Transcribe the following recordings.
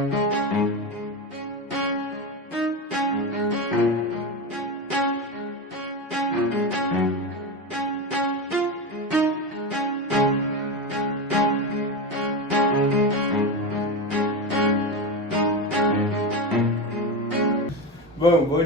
Bom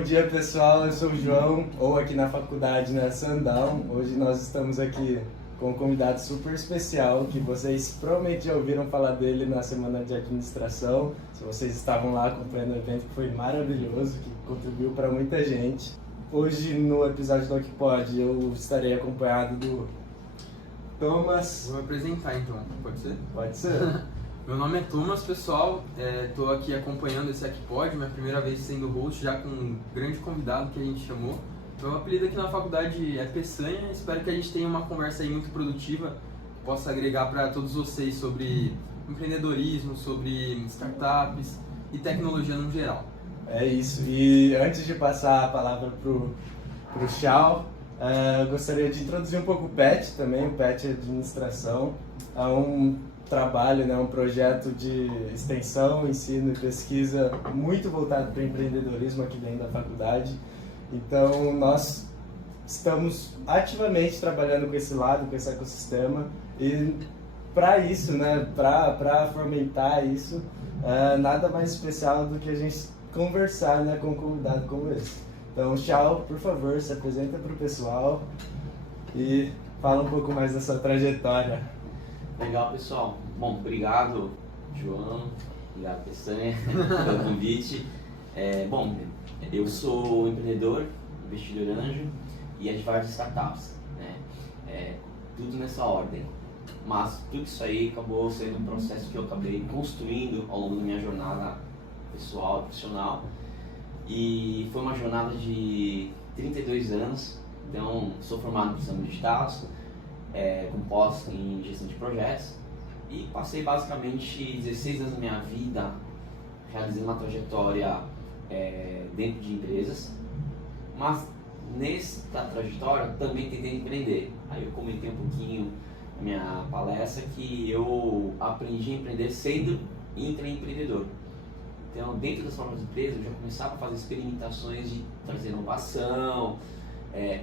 dia pessoal, eu sou o João, ou aqui na faculdade, né, Sundown. Hoje nós estamos aqui com um convidado super especial, que vocês provavelmente já ouviram falar dele na semana de administração. Se vocês estavam lá acompanhando o evento, que foi maravilhoso, que contribuiu para muita gente. Hoje no episódio do Que Pode, eu estarei acompanhado do Thomas. Vou me apresentar então, pode ser? Pode ser. Meu nome é Thomas, pessoal, estou aqui acompanhando esse Aqui Pode, minha primeira vez sendo host, já com um grande convidado que a gente chamou. Meu apelido aqui na faculdade é Peçanha, espero que a gente tenha uma conversa aí muito produtiva, que possa agregar para todos vocês sobre empreendedorismo, sobre startups e tecnologia no geral. É isso, e antes de passar a palavra pro Xiao, eu gostaria de introduzir um pouco o PET também, o PET Administração. É um trabalho, né, um projeto de extensão, ensino e pesquisa muito voltado para o empreendedorismo aqui dentro da faculdade. Então, nós estamos ativamente trabalhando com esse lado, com esse ecossistema, e para isso, né, para fomentar isso, nada mais especial do que a gente conversar, né, com um convidado como esse. Então, Xiao, por favor, se apresenta para o pessoal e fala um pouco mais da sua trajetória. Legal, pessoal. Bom, obrigado, João, obrigado, Peçanha, pelo convite. Bom, eu sou empreendedor, investidor anjo e advisor de startups, né? Tudo nessa ordem. Mas tudo isso aí acabou sendo um processo que eu acabei construindo ao longo da minha jornada pessoal e profissional. E foi uma jornada de 32 anos, então sou formado em gestão de dados, com pós em gestão de projetos, e passei basicamente 16 anos da minha vida realizando uma trajetória dentro de empresas, mas nessa trajetória também tentei empreender. Aí eu comentei um pouquinho na minha palestra que eu aprendi a empreender sendo intraempreendedor. Então, dentro das próprias empresas, eu já começava a fazer experimentações de trazer inovação,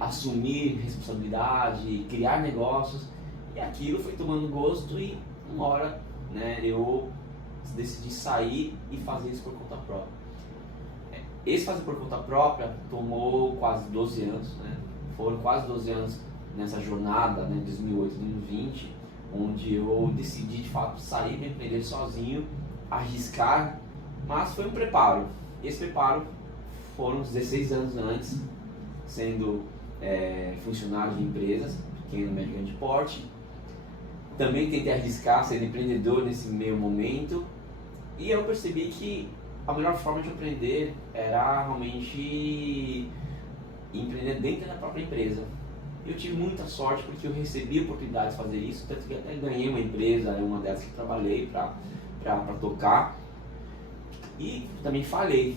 assumir responsabilidade, criar negócios, e aquilo foi tomando gosto, e uma hora, né, eu decidi sair e fazer isso por conta própria. Esse fazer por conta própria tomou quase 12 anos, né? Foram quase 12 anos nessa jornada, né, 2008, 2020, onde eu decidi de fato sair para empreender sozinho, arriscar, mas foi um preparo. Esse preparo foram 16 anos antes, sendo funcionário de empresas, pequeno, médio e grande porte. Também tentei arriscar sendo empreendedor nesse meio momento, e eu percebi que a melhor forma de aprender era realmente empreender dentro da própria empresa. Eu tive muita sorte porque eu recebi a oportunidade de fazer isso, tanto que até ganhei uma empresa, uma dessas que trabalhei para tocar, e também falhei.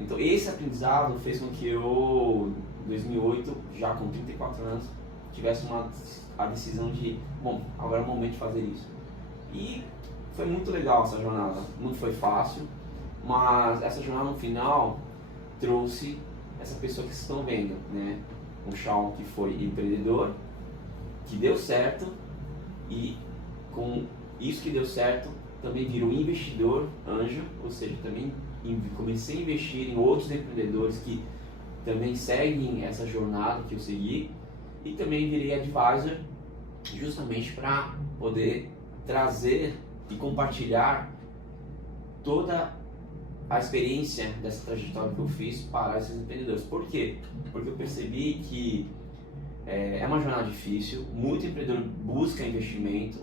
Então esse aprendizado fez com que eu, em 2008, já com 34 anos, tivesse a decisão de, bom, agora é o momento de fazer isso. E foi muito legal essa jornada, não foi fácil, mas essa jornada no final trouxe essa pessoa que vocês estão vendo, né? Um Xiao que foi empreendedor, que deu certo, e com isso que deu certo, também virou investidor anjo, ou seja, também comecei a investir em outros empreendedores que também seguem essa jornada que eu segui, e também virei advisor justamente para poder trazer e compartilhar toda a experiência dessa trajetória que eu fiz para esses empreendedores. Por quê? Porque eu percebi que é uma jornada difícil, muito empreendedor busca investimento,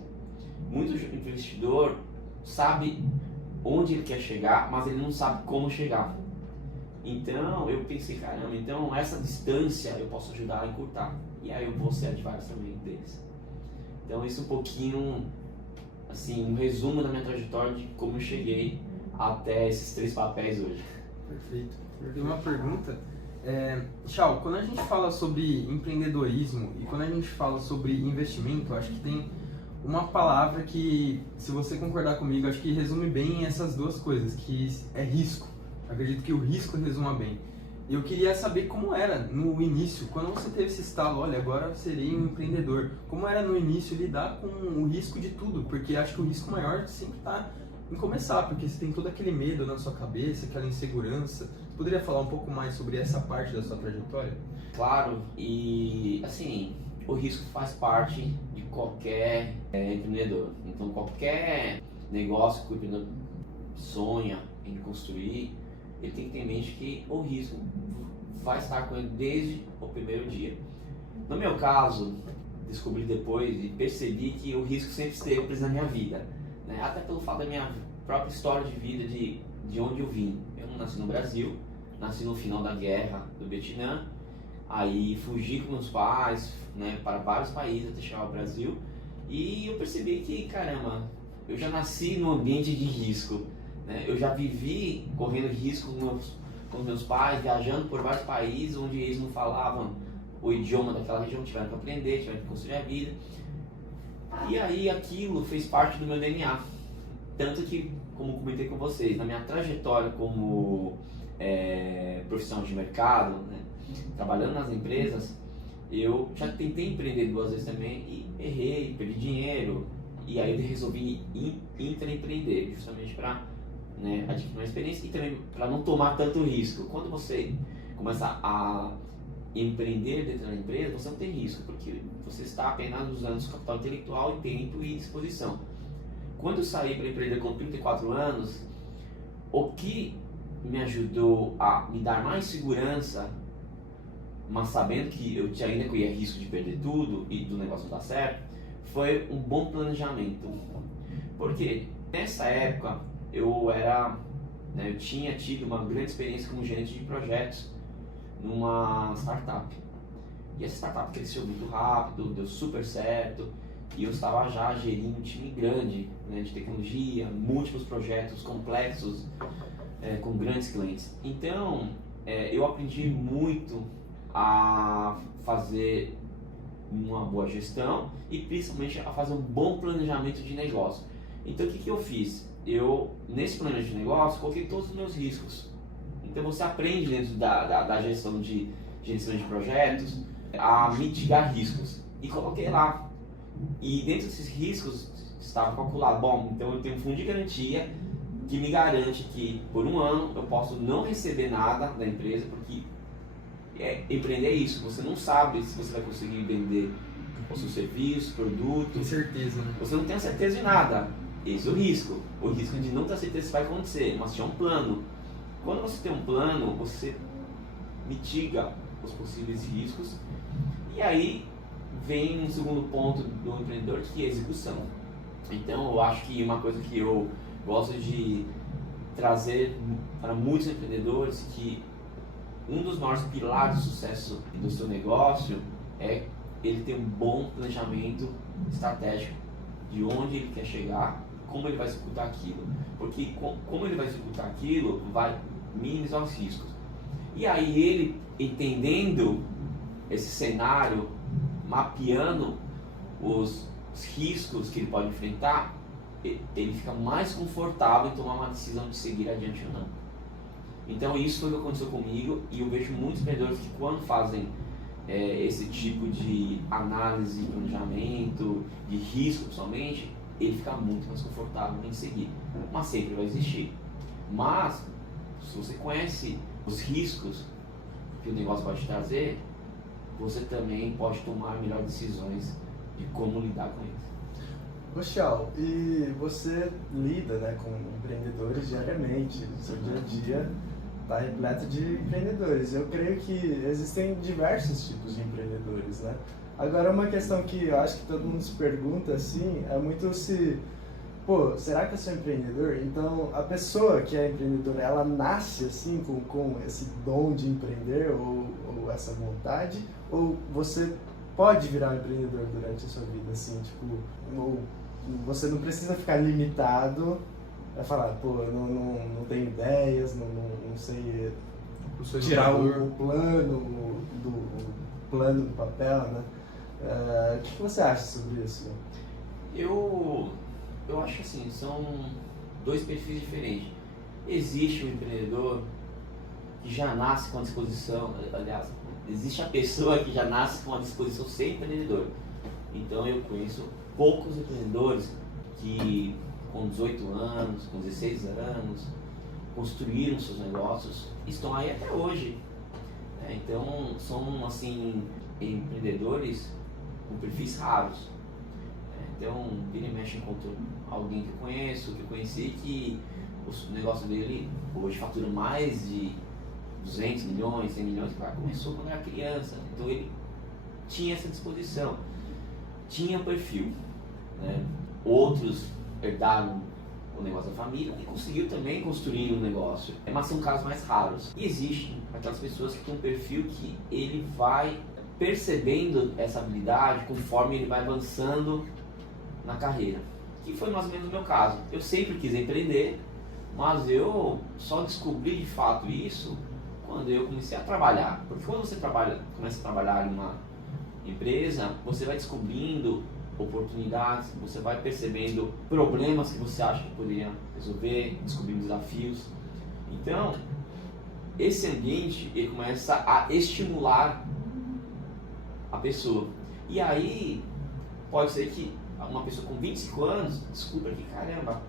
muito investidor sabe onde ele quer chegar, mas ele não sabe como chegar. Então eu pensei, caramba, então essa distância eu posso ajudar a encurtar, e aí eu vou ser advisor também deles. Então isso é um pouquinho, assim, um resumo da minha trajetória de como eu cheguei até esses 3 papéis hoje. Perfeito. Tem uma pergunta. Xiao, quando a gente fala sobre empreendedorismo e quando a gente fala sobre investimento, acho que tem uma palavra que, se você concordar comigo, acho que resume bem essas duas coisas, que é risco. Eu acredito que o risco resuma bem. Eu queria saber como era no início, quando você teve esse estalo, olha, agora eu serei um empreendedor. Como era no início lidar com o risco de tudo? Porque acho que o risco maior sempre está em começar, porque você tem todo aquele medo na sua cabeça, aquela insegurança. Você poderia falar um pouco mais sobre essa parte da sua trajetória? Claro, e assim, o risco faz parte de qualquer empreendedor. Então, qualquer negócio que o empreendedor sonha em construir, ele tem que ter em mente que o risco vai estar com ele desde o primeiro dia. No meu caso, descobri depois e percebi que o risco sempre esteve presente na minha vida, né? Até pelo fato da minha própria história de vida, de onde eu vim. Eu não nasci no Brasil, nasci no final da guerra do Vietnã, aí fugi com meus pais, né, para vários países até chegar ao Brasil, e eu percebi que, caramba, eu já nasci num ambiente de risco. Eu já vivi correndo risco com meus pais, viajando por vários países onde eles não falavam o idioma daquela região, tiveram que aprender, tiveram que construir a vida. E aí aquilo fez parte do meu DNA. Tanto que, como comentei com vocês, na minha trajetória como profissional de mercado, né, trabalhando nas empresas, eu já tentei empreender 2 vezes também e errei, perdi dinheiro. E aí eu resolvi intraempreender, justamente para adquirir uma experiência e também para não tomar tanto risco. Quando você começa a empreender dentro da empresa, você não tem risco, porque você está apenas usando seu capital intelectual e tempo e disposição. Quando eu saí para empreender com 34 anos, o que me ajudou a me dar mais segurança, mas sabendo que eu ainda corria risco de perder tudo e do negócio não dar certo, foi um bom planejamento. Porque nessa época eu tinha tido uma grande experiência como gerente de projetos numa startup. E essa startup cresceu muito rápido, deu super certo, e eu estava já gerindo um time grande, né, de tecnologia, múltiplos projetos complexos, com grandes clientes. Então, eu aprendi muito a fazer uma boa gestão e principalmente a fazer um bom planejamento de negócio. Então, o que eu fiz? Nesse planejamento de negócio, coloquei todos os meus riscos. Então, você aprende dentro da gestão de projetos a mitigar riscos. E coloquei lá. E dentro desses riscos estava calculado, bom, então eu tenho um fundo de garantia que me garante que por 1 ano eu posso não receber nada da empresa, porque empreender é isso, você não sabe se você vai conseguir vender o seu serviço, produto. Tem certeza, né? Você não tem certeza de nada. Esse é o risco de não ter certeza se vai acontecer, mas tinha um plano. Quando você tem um plano, você mitiga os possíveis riscos. E aí vem um segundo ponto do empreendedor, que é a execução. Então eu acho que uma coisa que eu gosto de trazer para muitos empreendedores, que um dos maiores pilares do sucesso do seu negócio é ele ter um bom planejamento estratégico de onde ele quer chegar, como ele vai executar aquilo. Porque como ele vai executar aquilo, vai minimizar os riscos. E aí ele, entendendo esse cenário, mapeando os riscos que ele pode enfrentar, ele fica mais confortável em tomar uma decisão de seguir adiante ou não. Então isso foi o que aconteceu comigo, e eu vejo muitos empreendedores que quando fazem esse tipo de análise, planejamento, de risco principalmente, ele fica muito mais confortável em seguir. Mas sempre vai existir. Mas, se você conhece os riscos que o negócio pode trazer, você também pode tomar melhores decisões de como lidar com isso. Rochel, e você lida, né, com empreendedores diariamente, o seu dia a dia está repleto de empreendedores. Eu creio que existem diversos tipos de empreendedores, né? Agora, uma questão que eu acho que todo mundo se pergunta, assim, é muito se... será que eu sou empreendedor? Então, a pessoa que é empreendedora, ela nasce, assim, com esse dom de empreender ou essa vontade? Ou você pode virar um empreendedor durante a sua vida, assim, tipo... Ou você não precisa ficar limitado a falar, eu não tenho ideias, não sei tirar o plano do papel, né? O que você acha sobre isso? Eu acho que assim, são dois perfis diferentes. Existe o empreendedor que já nasce com a disposição, aliás, existe a pessoa que já nasce com a disposição de ser empreendedor. Então eu conheço poucos empreendedores que com 18 anos, com 16 anos, construíram seus negócios e estão aí até hoje. Então são assim, empreendedores com perfis raros. Então, vira e mexe, encontro alguém que eu conheço, que eu conheci, que o negócio dele hoje fatura mais de 200 milhões, 100 milhões, claro, começou quando era criança. Então ele tinha essa disposição, tinha perfil. Né? Outros herdaram o negócio da família e conseguiu também construir um negócio, mas são casos mais raros. E existem aquelas pessoas que têm um perfil que ele vai percebendo essa habilidade conforme ele vai avançando na carreira, que foi mais ou menos o meu caso. Eu sempre quis empreender, mas eu só descobri de fato isso quando eu comecei a trabalhar. Porque quando você começa a trabalhar em uma empresa, você vai descobrindo oportunidades, você vai percebendo problemas que você acha que poderia resolver, descobrindo desafios. Então, esse ambiente ele começa a estimular a pessoa. E aí, pode ser que uma pessoa com 25 anos descubra que, caramba,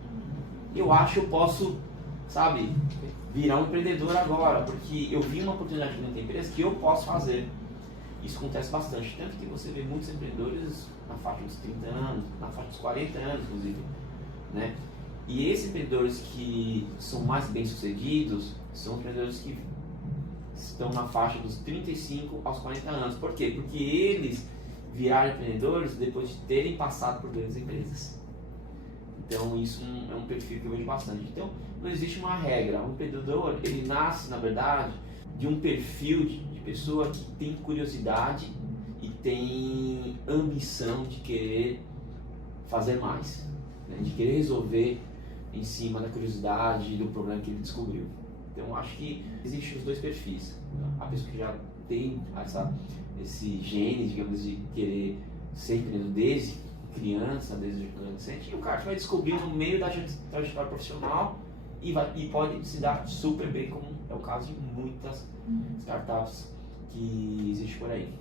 eu acho que eu posso, sabe, virar um empreendedor agora, porque eu vi uma oportunidade dentro da empresa que eu posso fazer. Isso acontece bastante, tanto que você vê muitos empreendedores na faixa dos 30 anos, na faixa dos 40 anos, inclusive, né? E esses empreendedores que são mais bem-sucedidos são empreendedores que estão na faixa dos 35 aos 40 anos. Por quê? Porque eles viraram empreendedores depois de terem passado por grandes empresas. Então isso é um perfil que eu vejo bastante. Então não existe uma regra. Um empreendedor, ele nasce, na verdade, de um perfil de pessoa que tem curiosidade e tem ambição de querer fazer mais, né? De querer resolver em cima da curiosidade e do problema que ele descobriu. Então eu acho que existem os dois perfis. A pessoa que já tem esse gene, digamos, de querer ser empreendedor desde criança, desde adolescente, e o cara vai descobrir no meio da trajetória profissional e pode se dar super bem, como é o caso de muitas startups que existem por aí.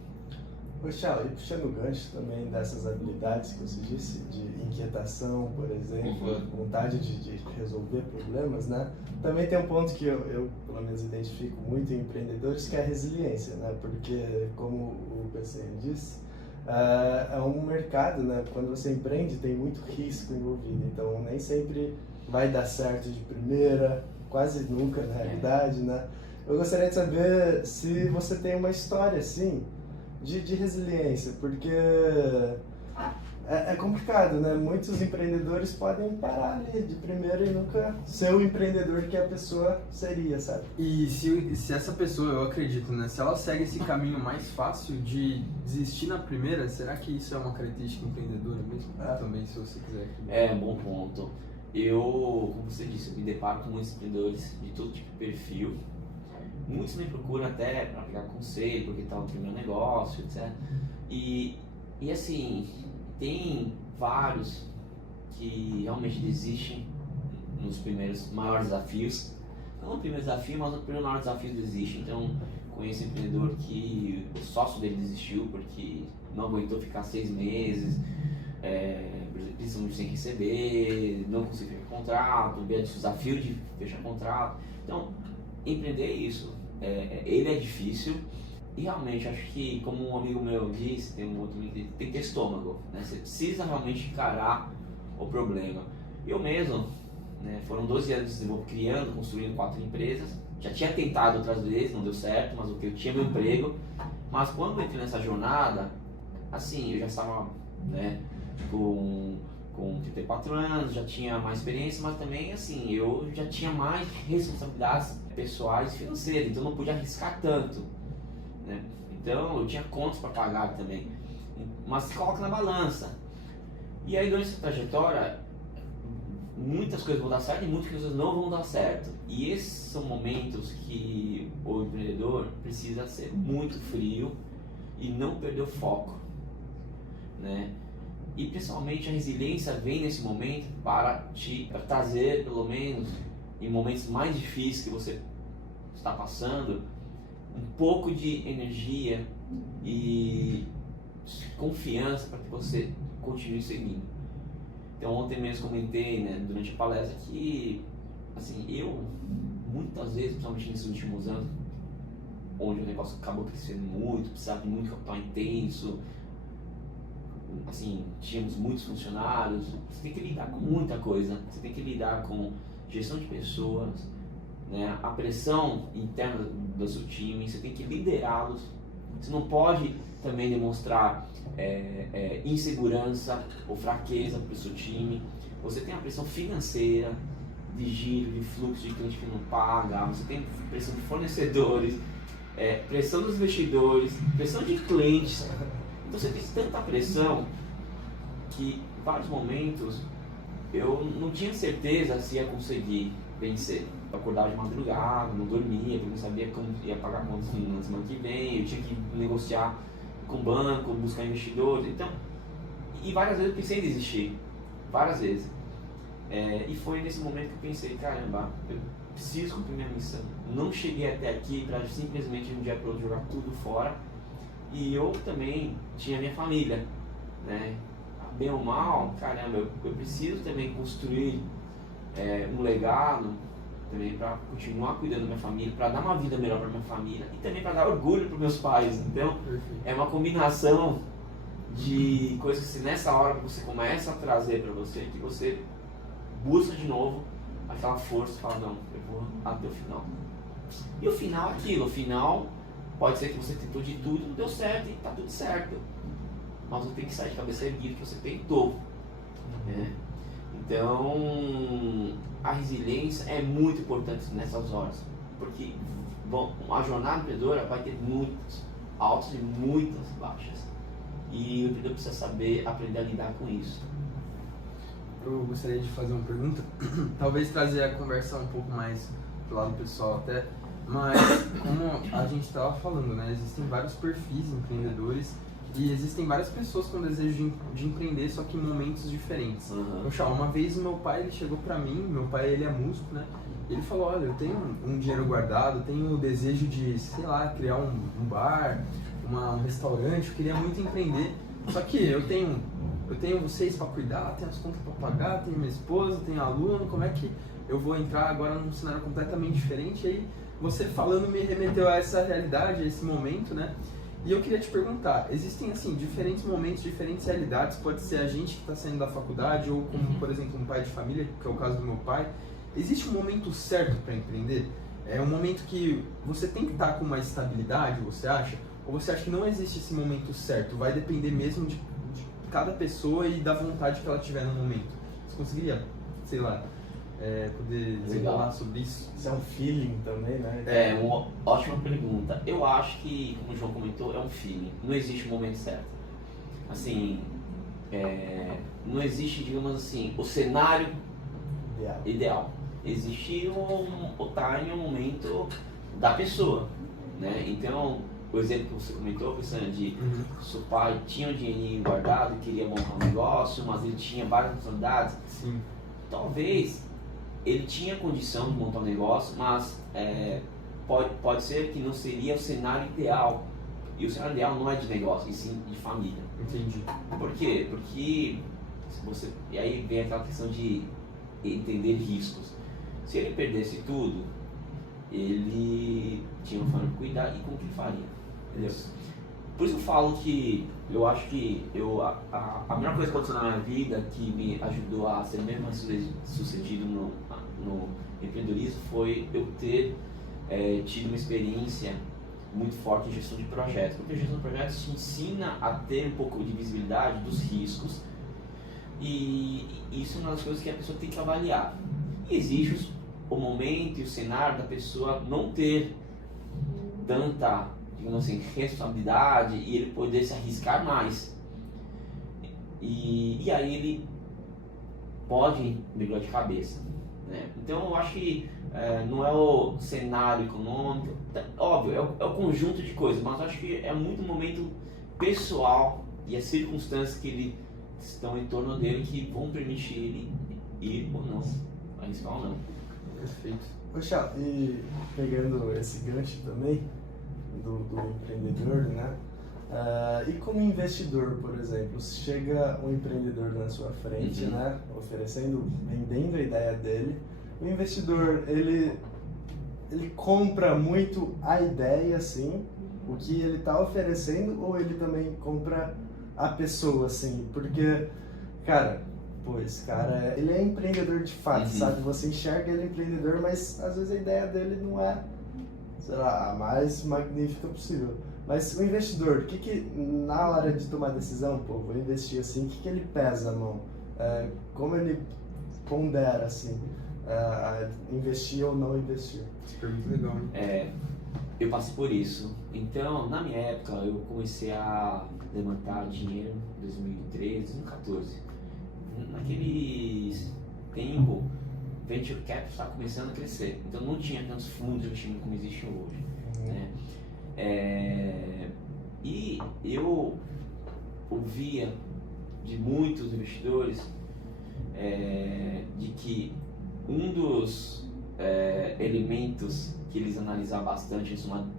Poxa, e puxando o gancho também dessas habilidades que você disse, de inquietação, por exemplo, vontade de resolver problemas, né? Também tem um ponto que eu pelo menos identifico muito em empreendedores, que é a resiliência, né? Porque, como o PCN disse, é um mercado, né? Quando você empreende tem muito risco envolvido, então nem sempre vai dar certo de primeira, quase nunca na realidade, né? Eu gostaria de saber se você tem uma história assim de resiliência, porque é complicado, né? Muitos empreendedores podem parar ali de primeira e nunca ser o empreendedor que a pessoa seria, sabe? E se essa pessoa, eu acredito, né? Se ela segue esse caminho mais fácil de desistir na primeira, será que isso é uma característica empreendedora mesmo? Também, se você quiser. É um bom ponto. Como você disse, eu me deparo com muitos empreendedores de todo tipo de perfil. Muitos me procuram até para pegar conselho, porque está no primeiro negócio, etc. E assim, tem vários que realmente desistem nos primeiros maiores desafios. Não no primeiro desafio, mas no primeiro maior desafio desiste. Então, conheço um empreendedor que o sócio dele desistiu porque não aguentou ficar 6 meses, principalmente sem receber, não conseguiu fechar contrato, veio o desafio de fechar contrato. Então, empreender é isso. Ele é difícil e realmente acho que, como um amigo meu disse, tem que ter estômago, né? Você precisa realmente encarar o problema. Eu mesmo, né, foram 12 anos criando, construindo 4 empresas. Já tinha tentado outras vezes, não deu certo, mas eu tinha meu emprego. Mas quando eu entrei nessa jornada, assim, eu já estava, né, com 34 anos, já tinha mais experiência, mas também, assim, eu já tinha mais responsabilidades pessoais e financeiras, então não podia arriscar tanto, né? Então eu tinha contas para pagar também, mas se coloca na balança. E aí durante essa trajetória, muitas coisas vão dar certo e muitas coisas não vão dar certo. E esses são momentos que o empreendedor precisa ser muito frio e não perder o foco, né? E principalmente a resiliência vem nesse momento para trazer, pelo menos em momentos mais difíceis que você está passando, um pouco de energia e confiança para que você continue seguindo. Então ontem mesmo comentei, né, durante a palestra que assim, eu muitas vezes, principalmente nesses últimos anos, onde o negócio acabou crescendo muito, precisava de muito capital intenso, assim, tínhamos muitos funcionários, você tem que lidar com muita coisa, você tem que lidar com gestão de pessoas, né, a pressão interna do seu time, você tem que liderá-los, você não pode também demonstrar insegurança ou fraqueza para o seu time, você tem a pressão financeira, de giro, de fluxo de cliente que não paga, você tem pressão de fornecedores, pressão dos investidores, pressão de clientes. Então você tem tanta pressão que em vários momentos eu não tinha certeza se ia conseguir vencer. Eu acordava de madrugada, não dormia, porque não sabia como ia pagar contas na semana que vem, eu tinha que negociar com o banco, buscar investidores, então, e várias vezes eu pensei em desistir, várias vezes. E foi nesse momento que eu pensei, caramba, eu preciso cumprir minha missão. Não cheguei até aqui para simplesmente de um dia para outro jogar tudo fora. E eu também tinha minha família, né? Bem ou mal, caramba, eu preciso também construir um legado também para continuar cuidando da minha família, para dar uma vida melhor para minha família e também para dar orgulho para meus pais. Então, é uma combinação de coisas que nessa hora que você começa a trazer para você, que você busca de novo aquela força e fala, não, eu vou até o final. E o final é aquilo, o final pode ser que você tentou de tudo, não deu certo e tá tudo certo. Mas você tem que sair de cabeça erguida que você tentou. Né? Então, a resiliência é muito importante nessas horas. Porque a jornada empreendedora vai ter muitos altos e muitas baixas. E o empreendedor precisa saber aprender a lidar com isso. Eu gostaria de fazer uma pergunta, talvez trazer a conversa um pouco mais do lado pessoal até, mas como a gente estava falando, né, existem vários perfis empreendedores e existem várias pessoas com desejo de empreender, só que em momentos diferentes. Então, uma vez o meu pai ele chegou para mim, meu pai ele é músico, né, ele falou, olha, eu tenho um dinheiro guardado, tenho o desejo de, sei lá, criar um bar, um restaurante, eu queria muito empreender, só que eu tenho vocês para cuidar, tenho as contas para pagar, tenho minha esposa, tenho aluno, como é que eu vou entrar agora num cenário completamente diferente? Aí você falando me remeteu a essa realidade, a esse momento, né? E eu queria te perguntar, existem assim diferentes momentos, diferentes realidades, pode ser a gente que está saindo da faculdade ou como, por exemplo, um pai de família, que é o caso do meu pai. Existe um momento certo para empreender? É um momento que você tem que estar com uma estabilidade, você acha? Ou você acha que não existe esse momento certo? Vai depender mesmo de cada pessoa e da vontade que ela tiver no momento. Você conseguiria, sei lá, poder desenrolar sobre isso? Isso é um feeling também, né? É uma ótima pergunta. Eu acho que, como o João comentou, é um feeling. Não existe um momento certo. Assim, não existe, digamos assim, o cenário ideal. Existe o time, o momento da pessoa, né? Então, o exemplo que você comentou, pensando de seu pai tinha um dinheirinho guardado, queria montar um negócio, mas ele tinha várias responsabilidades. Sim. Talvez ele tinha condição de montar um negócio, mas pode ser que não seria o cenário ideal. E o cenário ideal não é de negócio, e sim de família. Entendi. Por quê? Porque e aí vem aquela questão de entender riscos. Se ele perdesse tudo, ele tinha uma forma de cuidar e como que ele faria? Entendeu? Por isso eu falo que eu acho que a melhor coisa que aconteceu na minha vida, que me ajudou a ser mesmo mais sucedido no empreendedorismo, foi eu ter tido uma experiência muito forte em gestão de projetos. Porque a gestão de projetos te ensina a ter um pouco de visibilidade dos riscos e isso é uma das coisas que a pessoa tem que avaliar. E existe o momento e o cenário da pessoa não ter tanta, digamos assim, responsabilidade e ele poder se arriscar mais. E aí ele pode mergulhar de cabeça, né? Então eu acho que não é o cenário econômico, óbvio, é o conjunto de coisas, mas eu acho que é muito um momento pessoal e as circunstâncias que ele estão em torno dele que vão permitir ele ir ou não, arriscar ou não. Perfeito. Poxa, e pegando esse gancho também do empreendedor, né? E como investidor, por exemplo, chega um empreendedor na sua frente, né? Vendendo a ideia dele, o investidor, ele compra muito a ideia, assim, o que ele está oferecendo, ou ele também compra a pessoa, assim? Porque, cara, pô, esse cara, ele é empreendedor de fato, sabe? Você enxerga ele empreendedor, mas às vezes a ideia dele não é, sei lá, a mais magnífica possível. Mas o investidor, na hora de tomar decisão, pô, vou investir assim, o que ele pesa na mão? Como ele pondera, assim, investir ou não investir? Super muito legal, né? Eu passei por isso. Então, na minha época, eu comecei a levantar dinheiro em 2013, 2014. Naquele tempo, Venture Capital estava começando a crescer. Então, não tinha tantos fundos de investimento como existe hoje. Né? E eu ouvia de muitos investidores de que um dos elementos que eles analisavam bastante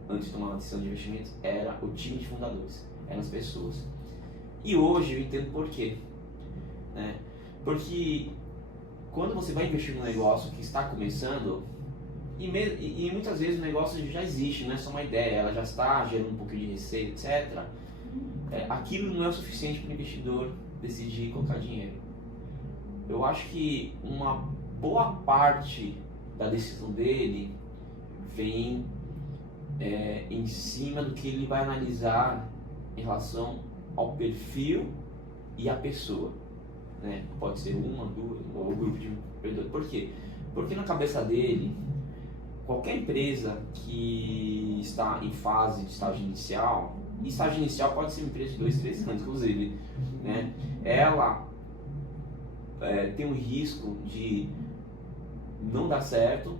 antes de tomar uma decisão de investimento era o time de fundadores, eram as pessoas. E hoje eu entendo por quê. Né? Porque quando você vai investir num negócio que está começando, e muitas vezes o negócio já existe, não é só uma ideia, ela já está gerando um pouco de receita, etc. Aquilo não é o suficiente para o investidor decidir colocar dinheiro. Eu acho que uma boa parte da decisão dele vem em cima do que ele vai analisar em relação ao perfil e à pessoa. Né? Pode ser uma, duas, ou um grupo de empreendedores. Por quê? Porque na cabeça dele, qualquer empresa que está em fase de estágio inicial, e estágio inicial pode ser uma empresa de 2, 3 anos, inclusive, né? Ela tem um risco de não dar certo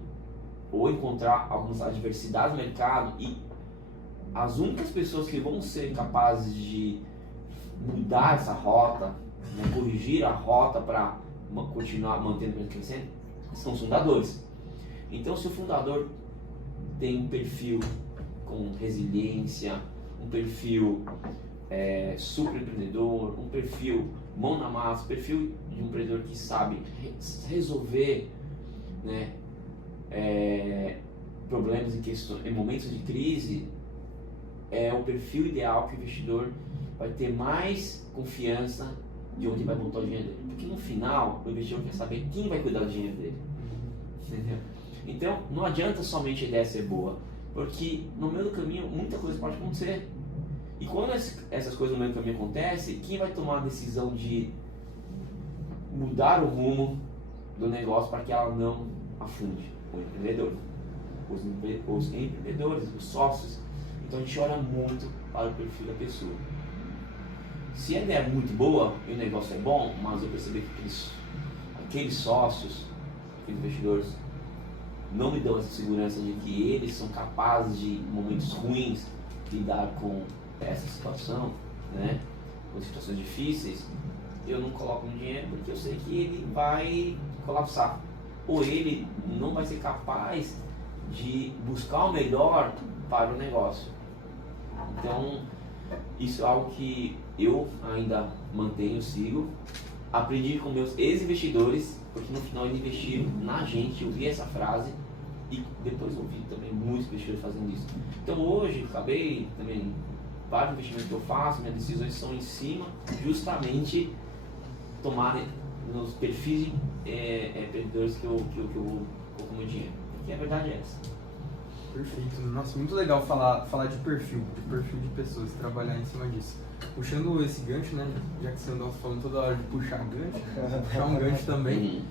ou encontrar algumas adversidades no mercado, e as únicas pessoas que vão ser capazes de mudar essa rota, né, corrigir a rota para continuar mantendo o crescendo, são os fundadores. Então, se o fundador tem um perfil com resiliência, um perfil super empreendedor, um perfil mão na massa, um perfil de um empreendedor que sabe resolver, né, problemas em momentos de crise, é o perfil ideal que o investidor vai ter mais confiança de onde vai botar o dinheiro dele. Porque no final, o investidor quer saber quem vai cuidar do dinheiro dele. Entendeu? Então, não adianta somente a ideia ser boa, porque no meio do caminho muita coisa pode acontecer. E quando essas coisas no meio do caminho acontecem, quem vai tomar a decisão de mudar o rumo do negócio para que ela não afunde? O empreendedor. Os empreendedores, os sócios. Então a gente olha muito para o perfil da pessoa. Se a ideia é muito boa e o negócio é bom, mas eu percebi que aqueles sócios, aqueles investidores, não me dão essa segurança de que eles são capazes de, em momentos ruins, lidar com essa situação, né? Com situações difíceis, eu não coloco meu dinheiro porque eu sei que ele vai colapsar. Ou ele não vai ser capaz de buscar o melhor para o negócio. Então, isso é algo que eu ainda mantenho, sigo. Aprendi com meus ex-investidores, porque no final eles investiram na gente. Eu vi essa frase e depois ouvi também muitos investidores fazendo isso. Então hoje, acabei também, vários investimentos que eu faço, minhas decisões são em cima justamente tomarem nos perfis de empreendedores que eu coloco meu dinheiro. Porque a verdade é essa. Perfeito. Nossa, muito legal falar de perfil de pessoas, trabalhar em cima disso. Puxando esse gancho, né, já que você andou falando toda hora de puxar gancho, puxar um gancho também.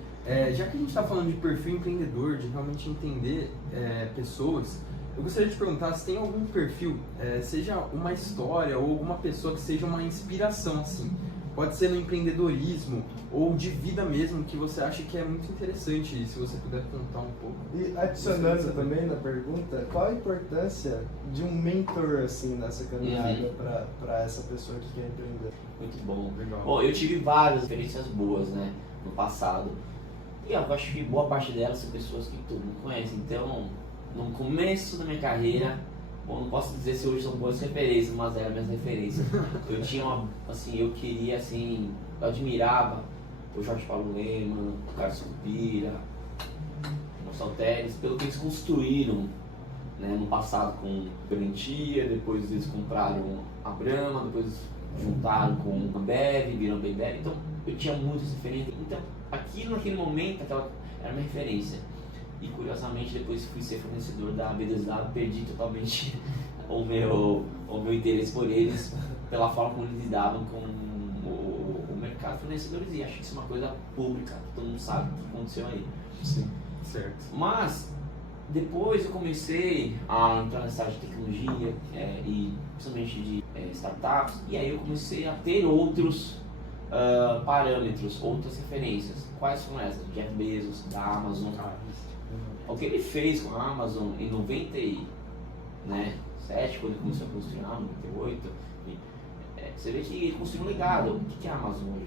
Já que a gente está falando de perfil empreendedor, de realmente entender pessoas, eu gostaria de te perguntar se tem algum perfil, seja uma história ou alguma pessoa que seja uma inspiração, assim, Pode ser no empreendedorismo ou de vida mesmo, que você acha que é muito interessante, se você puder contar um pouco. E adicionando também na pergunta, qual a importância de um mentor assim nessa caminhada para essa pessoa que quer empreender? Muito bom. Legal. Bom, eu tive várias experiências boas, né, no passado. E eu acho que boa parte delas são pessoas que todo mundo conhece. Então, no começo da minha carreira, bom, não posso dizer se hoje são boas referências, mas eram minhas referências. Eu tinha eu queria, assim, eu admirava o Jorge Paulo Lemann, o Carlos Cupira, o Marcelo Teles, pelo que eles construíram, né, no passado com Garantia, depois eles compraram a Brahma, depois juntaram com a Ambev, viram Ambev. Então, eu tinha muitas referências. Então, aquilo naquele momento, aquela era minha referência. E curiosamente, depois fui ser fornecedor da B2W, perdi totalmente o meu interesse por eles, pela forma como eles lidavam com o mercado de fornecedores. E acho que isso é uma coisa pública, todo mundo sabe o que aconteceu aí. Sim. Certo. Mas, depois eu comecei a entrar nessa área de tecnologia e principalmente de startups, e aí eu comecei a ter outros parâmetros, outras referências. Quais foram essas? Jeff Bezos, da Amazon. O que ele fez com a Amazon em 97, quando ele começou a construir a 98, você vê que ele construiu um legado. O que é a Amazon hoje?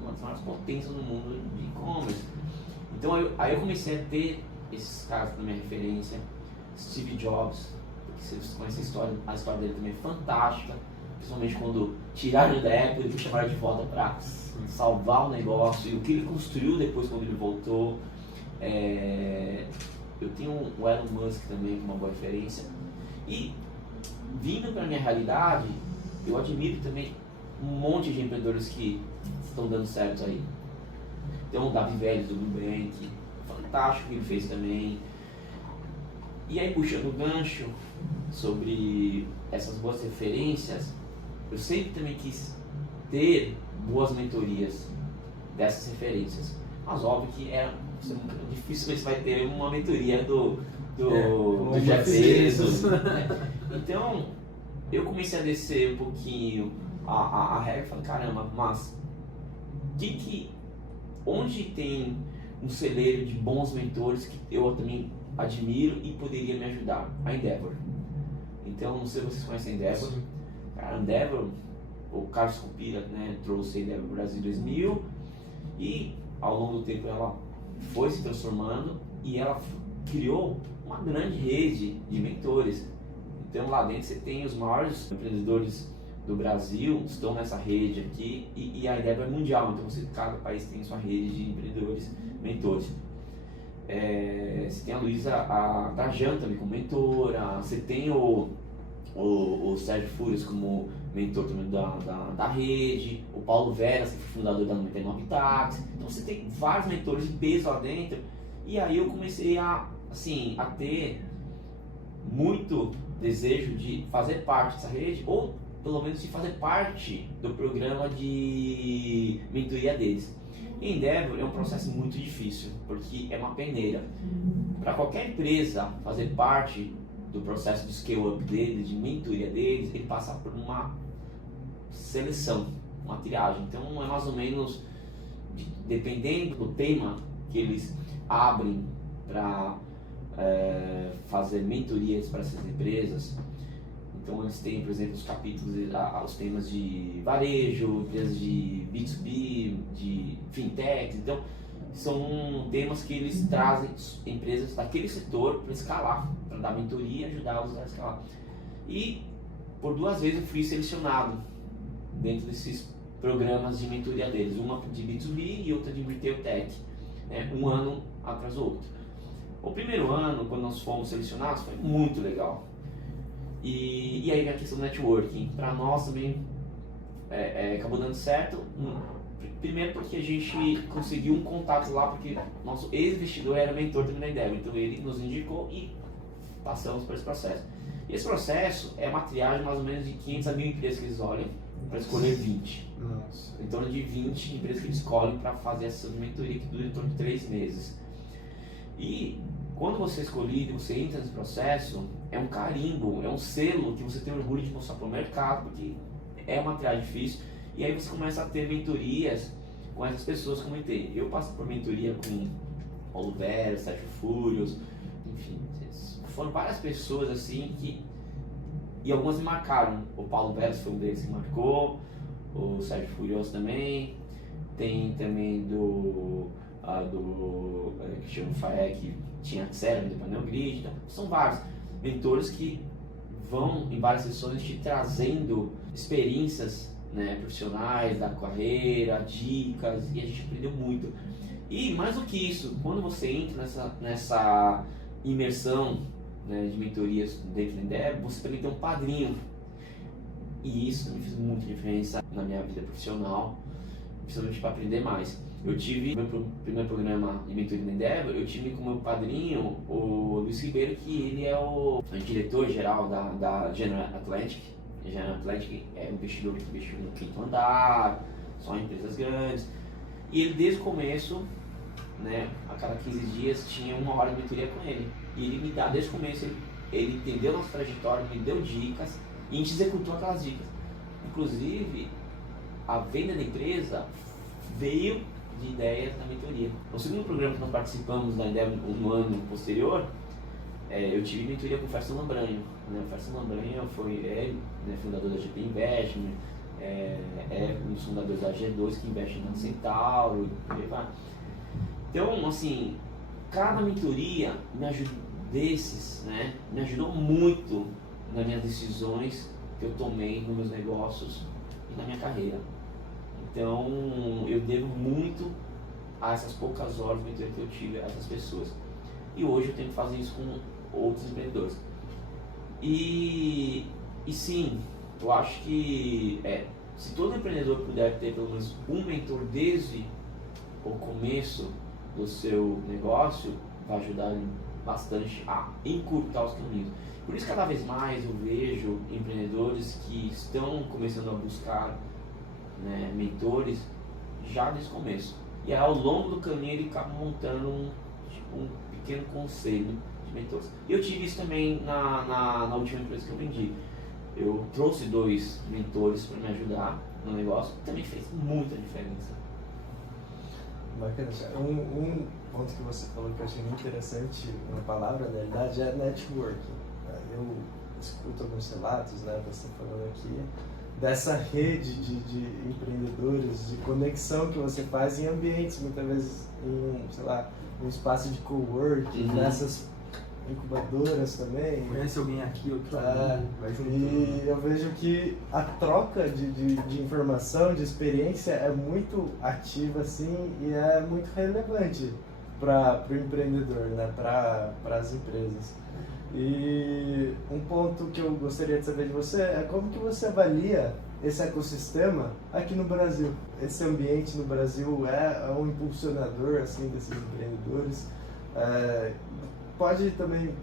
Uma das maiores potências no mundo de e-commerce. Então aí eu comecei a ter esses caras na minha referência. Steve Jobs, porque você conhece a história dele também é fantástica, principalmente quando tiraram ele da Apple e chamaram de volta para salvar o negócio, e o que ele construiu depois quando ele voltou. Eu tenho o Elon Musk também como uma boa referência. E vindo para a minha realidade, eu admiro também um monte de empreendedores que estão dando certo aí. Então o Davi Vélez do Nubank, fantástico que ele fez também. E aí, puxando o gancho sobre essas boas referências, eu sempre também quis ter boas mentorias dessas referências. Mas óbvio que dificilmente você vai ter uma mentoria do Jeff Bezos. Então, eu comecei a descer um pouquinho a regra e falei, caramba, mas onde tem um celeiro de bons mentores que eu também admiro e poderia me ajudar? A Endeavor. Então, não sei se vocês conhecem a Endeavor. Cara, a Endeavor, o Carlos Cupira, né, trouxe a Endeavor para o Brasil em 2000 e ao longo do tempo ela foi se transformando e ela criou uma grande rede de mentores. Então lá dentro você tem os maiores empreendedores do Brasil, estão nessa rede aqui, e a Endeavor é mundial, então cada país tem sua rede de empreendedores, mentores. Você tem a Luísa Trajan também como mentora, você tem o Sérgio Fúrias como mentor também da rede, o Paulo Veras, que foi fundador da 99 Táxi. Então você tem vários mentores de peso lá dentro, e aí eu comecei a ter muito desejo de fazer parte dessa rede, ou pelo menos de fazer parte do programa de mentoria deles. E Endeavor é um processo muito difícil, porque é uma peneira. Para qualquer empresa fazer parte do processo de scale-up deles, de mentoria deles, ele passa por uma seleção, uma triagem. Então é mais ou menos, dependendo do tema que eles abrem para fazer mentorias para essas empresas. Então eles têm, por exemplo, os capítulos, os temas de varejo, empresas de B2B, de fintech. Então são temas que eles trazem empresas daquele setor para escalar, para dar mentoria e ajudá-los a escalar. E por 2 vezes eu fui selecionado dentro desses programas de mentoria deles, uma de B2B e outra de Retail Tech, um ano atrás do outro. O primeiro ano, quando nós fomos selecionados, foi muito legal. E aí a questão do networking, para nós também acabou dando certo. Primeiro porque a gente conseguiu um contato lá, porque nosso ex-investidor era mentor também da Endeavor, então ele nos indicou e passamos por esse processo. E esse processo é uma triagem mais ou menos de 500 a 1000 empresas que eles olham para escolher 20. Nossa. Em torno de 20 empresas que eles escolhem para fazer essa mentoria, que dura em torno de 3 meses. E quando você é escolhido, você entra nesse processo, é um carimbo, é um selo que você tem orgulho de mostrar para o mercado, porque é uma triagem difícil. E aí você começa a ter mentorias com essas pessoas que eu comentei. Eu passo por mentoria com Paulo Vera, Sérgio Fúrios, enfim, foram várias pessoas assim que... E algumas me marcaram. O Paulo Vera foi um deles que marcou, o Sérgio Furioso também, tem também do Cristiano Faé, que tinha Cérebro, depois Neogrid. Então, são vários mentores que vão em várias sessões te trazendo experiências, né, profissionais da carreira, dicas, e a gente aprendeu muito. E mais do que isso, quando você entra nessa imersão, né, de mentorias dentro da Endeavor, você também tem um padrinho. E isso também fez muita diferença na minha vida profissional, principalmente para aprender mais. Eu tive meu primeiro programa de mentoria da Endeavor, eu tive como meu padrinho o Luiz Ribeiro, que ele é o diretor-geral da General Atlantic. A General Atlantic é um investidor que investiu no quinto andar, só em empresas grandes. E ele, desde o começo, né, a cada 15 dias, tinha 1 hora de mentoria com ele. E ele me dá, desde o começo, ele entendeu a nossa trajetória, me deu dicas e a gente executou aquelas dicas. Inclusive, a venda da empresa veio de ideias da mentoria. No segundo programa que nós participamos da Endeavor no ano posterior, eu tive mentoria com o Ferson Lambranho. Né? O Ferson Lambranho foi ele, né, fundador da GP Investment, é um dos fundadores da G2 que investe na Centauro, e vai. Então, assim, cada mentoria me ajudou muito nas minhas decisões que eu tomei nos meus negócios e na minha carreira. Então, eu devo muito a essas poucas horas de mentoria que eu tive a essas pessoas. E hoje eu tenho que fazer isso com outros empreendedores. E sim, eu acho que se todo empreendedor puder ter pelo menos um mentor desde o começo do seu negócio, vai ajudar bastante a encurtar os caminhos. Por isso, cada vez mais eu vejo empreendedores que estão começando a buscar, né, mentores já desde o começo. E aí, ao longo do caminho ele acaba montando um pequeno conselho de mentores. E eu tive isso também na última empresa que eu vendi. Eu trouxe 2 mentores para me ajudar no negócio, que também fez muita diferença. Bacana. Um ponto que você falou que eu achei muito interessante, uma palavra, na realidade, é networking. Eu escuto alguns relatos, né, você falando aqui, dessa rede de empreendedores, de conexão que você faz em ambientes, muitas vezes em um espaço de coworking, nessas incubadoras também. Conhece alguém aqui, outro ali, vai juntando. E eu vejo que a troca de informação, de experiência é muito ativa assim, e é muito relevante para o empreendedor, né, para as empresas. E um ponto que eu gostaria de saber de você é como que você avalia esse ecossistema aqui no Brasil. Esse ambiente no Brasil é um impulsionador assim, desses empreendedores. Pode também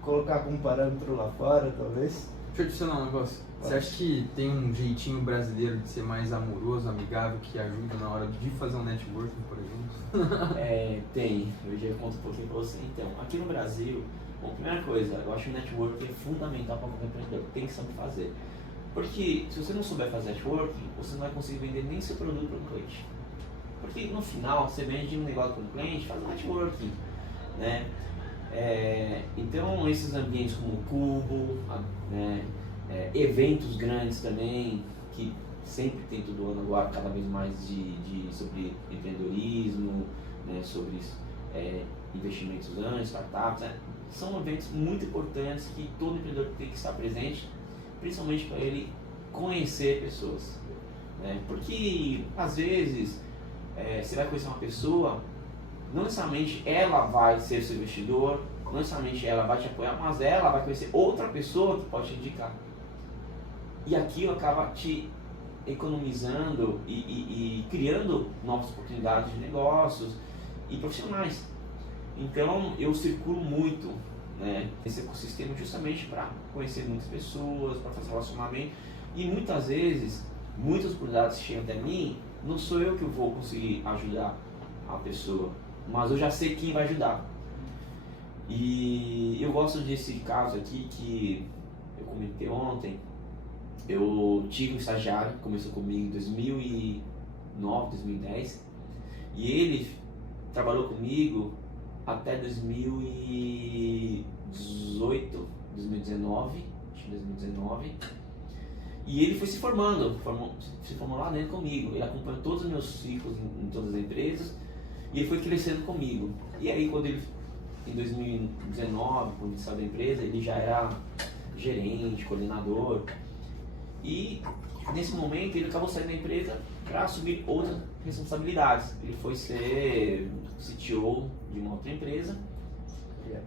colocar como parâmetro lá fora, talvez? Deixa eu adicionar um negócio. Você acha que tem um jeitinho brasileiro de ser mais amoroso, amigável, que ajuda na hora de fazer um networking, por exemplo? Tem. Eu já conto um pouquinho pra você. Então, aqui no Brasil, bom, primeira coisa, eu acho que o networking é fundamental para qualquer empreendedor. Tem que saber fazer. Porque se você não souber fazer networking, você não vai conseguir vender nem seu produto para um cliente. Porque no final, você vende um negócio para um cliente, faz um networking, né? Então, esses ambientes como o Cubo, né, eventos grandes também, que sempre tem todo ano agora cada vez mais sobre empreendedorismo, né, sobre investimentos anjos, startups, né, são eventos muito importantes que todo empreendedor tem que estar presente, principalmente para ele conhecer pessoas, né, porque às vezes você vai conhecer uma pessoa, não necessariamente ela vai ser seu investidor, não necessariamente ela vai te apoiar, mas ela vai conhecer outra pessoa que pode te indicar. E aquilo acaba te economizando e criando novas oportunidades de negócios e profissionais. Então eu circulo muito, né, esse ecossistema justamente para conhecer muitas pessoas, para fazer relacionamento. E muitas vezes, muitas oportunidades chegam até mim, não sou eu que vou conseguir ajudar a pessoa, mas eu já sei quem vai ajudar. E eu gosto desse caso aqui que eu comentei ontem, eu tive um estagiário, começou comigo em 2009, 2010, e ele trabalhou comigo até 2018, 2019, acho que 2019, e ele foi se formou lá dentro comigo. Ele acompanhou todos os meus ciclos em todas as empresas e ele foi crescendo comigo. E aí quando ele, em 2019, quando ele saiu da empresa, ele já era gerente, coordenador, e nesse momento ele acabou saindo da empresa para assumir outras responsabilidades. Ele foi ser CTO de uma outra empresa.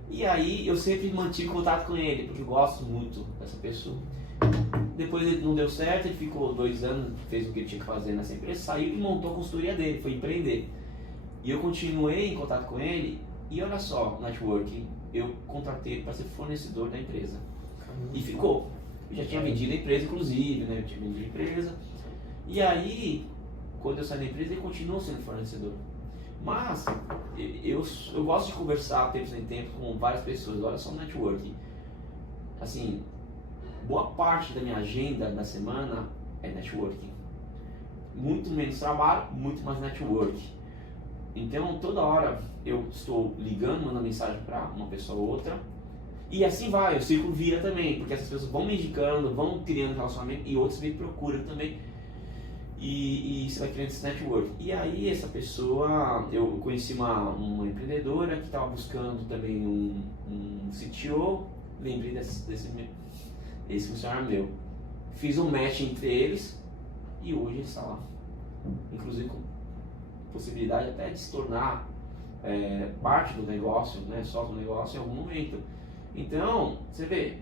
E aí eu sempre mantive contato com ele, porque eu gosto muito dessa pessoa. Depois ele não deu certo, ele ficou 2 anos, fez o que ele tinha que fazer nessa empresa, saiu e montou a consultoria dele, foi empreender. E eu continuei em contato com ele, e olha só, networking, eu contratei ele para ser fornecedor da empresa. E ficou. Eu já tinha vendido a empresa, inclusive, né? Eu tinha vendido a empresa. E aí, quando eu saí da empresa, ele continuou sendo fornecedor. Mas, eu gosto de conversar tempos em tempo com várias pessoas. Olha só o networking. Assim, boa parte da minha agenda da semana é networking. Muito menos trabalho, muito mais networking. Então, toda hora eu estou ligando, mandando mensagem para uma pessoa ou outra. E assim vai, o círculo vira também, porque essas pessoas vão me indicando, vão criando relacionamento e outros me procuram também. E você vai criando esse network. E aí essa pessoa, eu conheci uma empreendedora que estava buscando também um CTO, lembrei desse funcionário meu. Fiz um match entre eles e hoje ele está lá. Inclusive com possibilidade até de se tornar parte do negócio, né, sócio do negócio em algum momento. Então, você vê,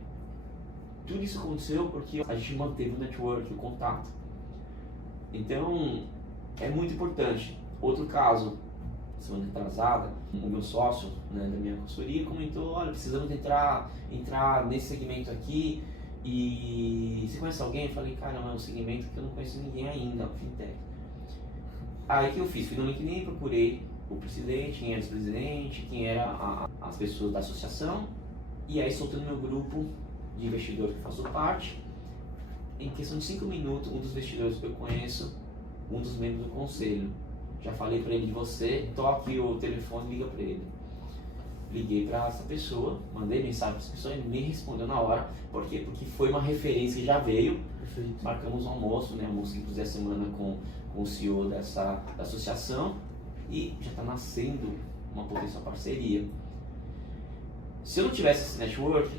tudo isso aconteceu porque a gente manteve o network, o contato. Então, é muito importante. Outro caso, semana retrasada, o meu sócio, né, da minha consultoria comentou, olha, precisamos entrar nesse segmento aqui, e você conhece alguém? Eu falei, cara, é um segmento que eu não conheço ninguém ainda, fintech. Aí o que eu fiz? Fui no LinkedIn, procurei o presidente, quem era o presidente, quem eram as pessoas da associação, e aí soltei no meu grupo de investidores que faço parte. Em questão de 5 minutos, um dos investidores que eu conheço, um dos membros do conselho, já falei para ele de você, toque o telefone e liga para ele. Liguei para essa pessoa, mandei mensagem para essa pessoa, ele me respondeu na hora. Por quê? Porque foi uma referência que já veio. Perfeito. Marcamos um almoço, né? Almoço inclusive a semana com o CEO da associação, e já está nascendo uma potencial parceria. Se eu não tivesse esse network,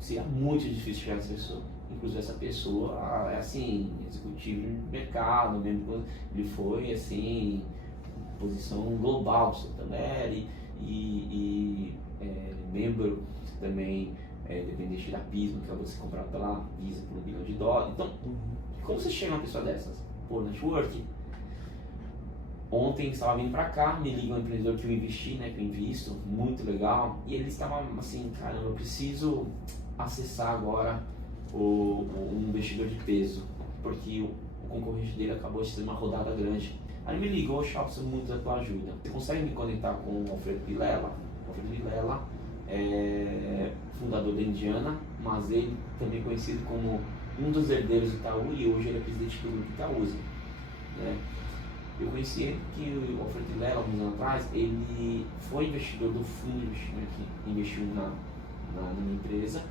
seria muito difícil chegar nessa pessoa. Inclusive essa pessoa é assim, executivo de mercado, mesmo, ele foi assim, posição global do Santander e membro também dependente da Pismo, que acabou de ser comprado pela Visa por $1 bilhão. Então, como você chega numa pessoa dessas? Por network. Ontem estava vindo pra cá, me liga um empreendedor que eu investi, né, que eu invisto, muito legal, e ele estava assim, caramba, eu preciso acessar agora um investidor de peso, porque o concorrente dele acabou de ter uma rodada grande. Aí me ligou, Chau, preciso muito da tua ajuda. Você consegue me conectar com o Alfredo Vilela? O Alfredo Vilela é fundador da Indiana, mas ele também é conhecido como um dos herdeiros do Itaú, e hoje ele é presidente do grupo Itaúsa, né? Eu conheci ele porque o Alfredo Vilela, alguns anos atrás, ele foi investidor do fundo de investimento que investiu na minha empresa,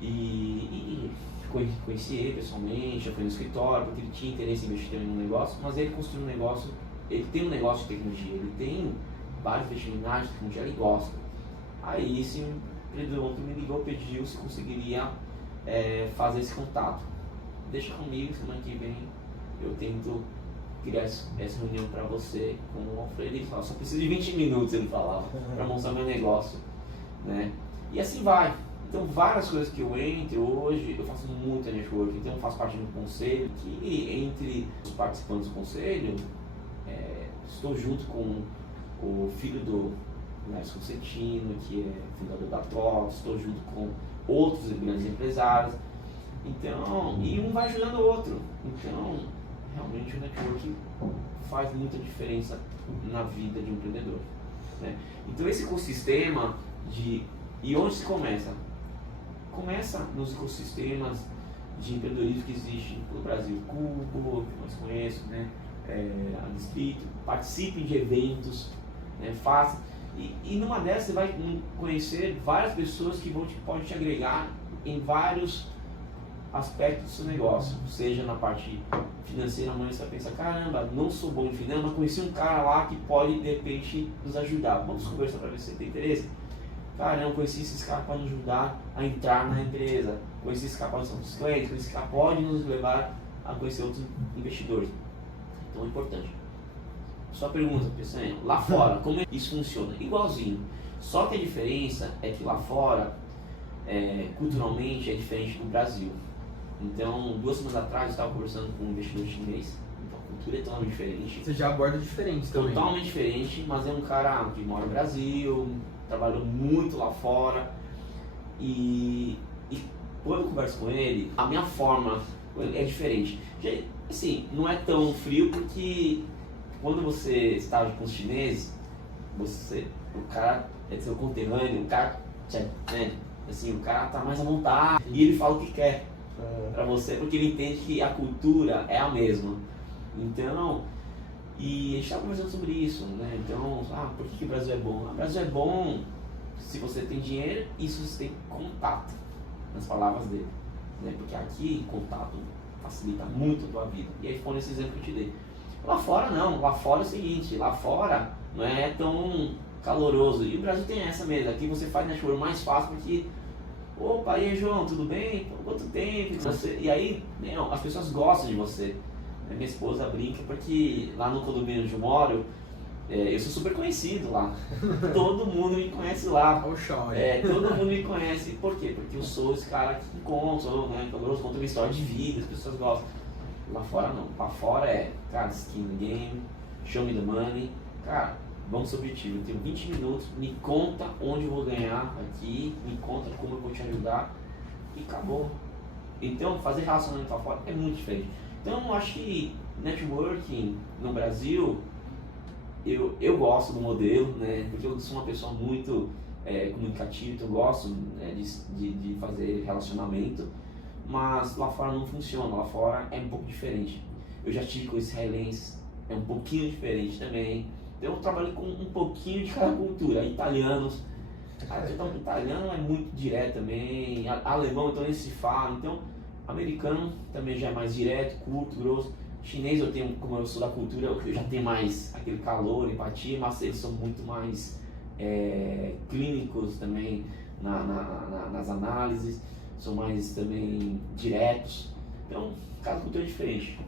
e conheci ele pessoalmente, já fui no escritório, porque ele tinha interesse em investir também no negócio, mas ele construiu um negócio, ele tem um negócio de tecnologia, ele tem vários investimentos na área de tecnologia, ele gosta. Aí esse empreendedor me ligou, pediu se conseguiria fazer esse contato. Deixa comigo, semana que vem eu tento criar essa reunião para você com o Alfredo. Ele falava, só preciso de 20 minutos, ele falava, para mostrar meu negócio, né? E assim vai. Então, várias coisas que eu entro hoje, eu faço muita network. Então, eu faço parte do conselho, que entre os participantes do conselho, estou junto com o filho do Lércio Constantino, que é fundador da TOTS, estou junto com outros grandes empresários. Então, e um vai ajudando o outro. Então, realmente o networking faz muita diferença na vida de um empreendedor, né? Então esse ecossistema e onde se começa? Começa nos ecossistemas de empreendedorismo que existe no Brasil. Cubo, que nós conhecemos, né? A Distrito, participem de eventos, né? Faça. E numa dessas você vai conhecer várias pessoas que podem te agregar em vários aspectos do seu negócio, seja na parte financeira. Amanhã você vai pensar, caramba, não sou bom em finanças, mas conheci um cara lá que pode de repente nos ajudar, vamos conversar para ver se você tem interesse. Caramba, conheci esses caras para nos ajudar a entrar na empresa, conheci esses caras para nos nossos clientes, conheci esse cara pode nos levar a conhecer outros investidores. Então é importante. Só pergunta, Peçanha, lá fora, como isso funciona? Igualzinho, só que a diferença é que lá fora, culturalmente, é diferente do Brasil. Então, 2 semanas atrás eu estava conversando com um investidor chinês, então a cultura é totalmente diferente. Você já aborda diferente também. Totalmente diferente, mas é um cara que mora no Brasil, trabalhou muito lá fora, e quando eu converso com ele, a minha forma é diferente. Assim, não é tão frio porque quando você está com os chineses, o cara é seu conterrâneo, o cara, né, assim, o cara tá mais à vontade e ele fala o que quer pra você, porque ele entende que a cultura é a mesma. Então, e a gente estava conversando sobre isso, né? Então, por que o Brasil é bom? O Brasil é bom se você tem dinheiro e se você tem contato, nas palavras dele, né? Porque aqui, contato facilita muito a tua vida. E aí foi nesse exemplo que eu te dei. Lá fora não, lá fora é o seguinte, lá fora não é tão caloroso. E o Brasil tem essa mesmo, aqui você faz network mais fácil porque, opa, e aí João, tudo bem? Por quanto tempo? E aí, as pessoas gostam de você. Minha esposa brinca porque lá no condomínio onde eu moro, eu sou super conhecido lá. Todo mundo me conhece lá. Todo mundo me conhece. Por quê? Porque eu sou esse cara que conta, né? Conta uma história de vida, as pessoas gostam. Lá fora não. Lá fora cara, skin game, show me the money. Cara, vamos ao objetivo. Eu tenho 20 minutos, me conta onde eu vou ganhar aqui, me conta como eu vou te ajudar e acabou. Então, fazer relacionamento lá fora é muito diferente. Então, eu acho que networking no Brasil, eu gosto do modelo, né? Porque eu sou uma pessoa muito comunicativa, então eu gosto, né, de fazer relacionamento, mas lá fora não funciona, lá fora é um pouco diferente. Eu já tive com israelenses, é um pouquinho diferente também. Então eu trabalho com um pouquinho de cada cultura, italianos, então italiano é muito direto também, alemão então nem se fala, então americano também já é mais direto, curto, grosso. Chinês eu tenho, como eu sou da cultura, eu já tenho mais aquele calor, empatia, mas eles são muito mais clínicos também nas análises, são mais também diretos. Então, cada cultura é diferente.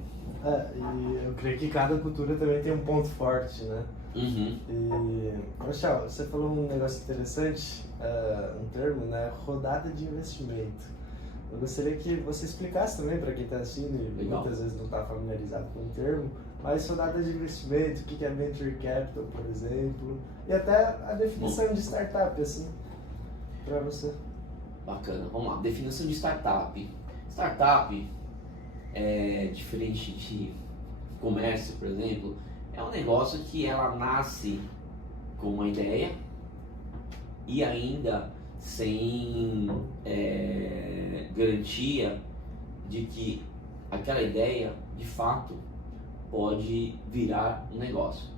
E eu creio que cada cultura também tem um ponto forte, né? Uhum. E, Michel, você falou um negócio interessante, um termo, né? Rodada de investimento. Eu gostaria que você explicasse também para quem está assistindo e muitas vezes não está familiarizado com o termo, mas rodada de investimento, o que é Venture Capital, por exemplo, e até a definição de startup, assim, para você. Bacana, vamos lá. Definição de startup. Startup é diferente de comércio, por exemplo, é um negócio que ela nasce com uma ideia e ainda sem garantia de que aquela ideia de fato pode virar um negócio.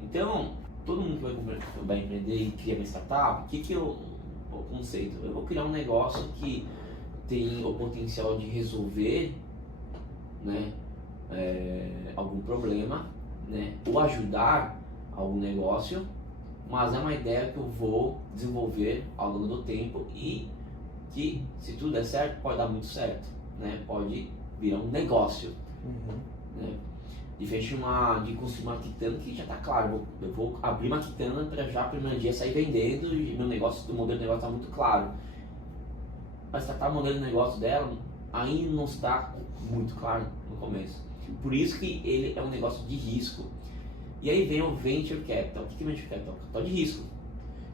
Então, todo mundo que vai empreender e cria uma startup, o conceito? Eu vou criar um negócio que tem o potencial de resolver, né, algum problema, né, ou ajudar algum negócio, mas é uma ideia que eu vou desenvolver ao longo do tempo e que, se tudo der certo, pode dar muito certo, né? Pode virar um negócio. Né? Diferente de construir uma quitanda que já está claro, eu vou abrir uma quitanda para já primeiro dia sair vendendo e meu negócio, o modelo de negócio está muito claro. Mas tratar o modelo de negócio dela ainda não está muito claro no começo. Por isso que ele é um negócio de risco. E aí vem o Venture Capital. O que é Venture Capital? Capital de risco.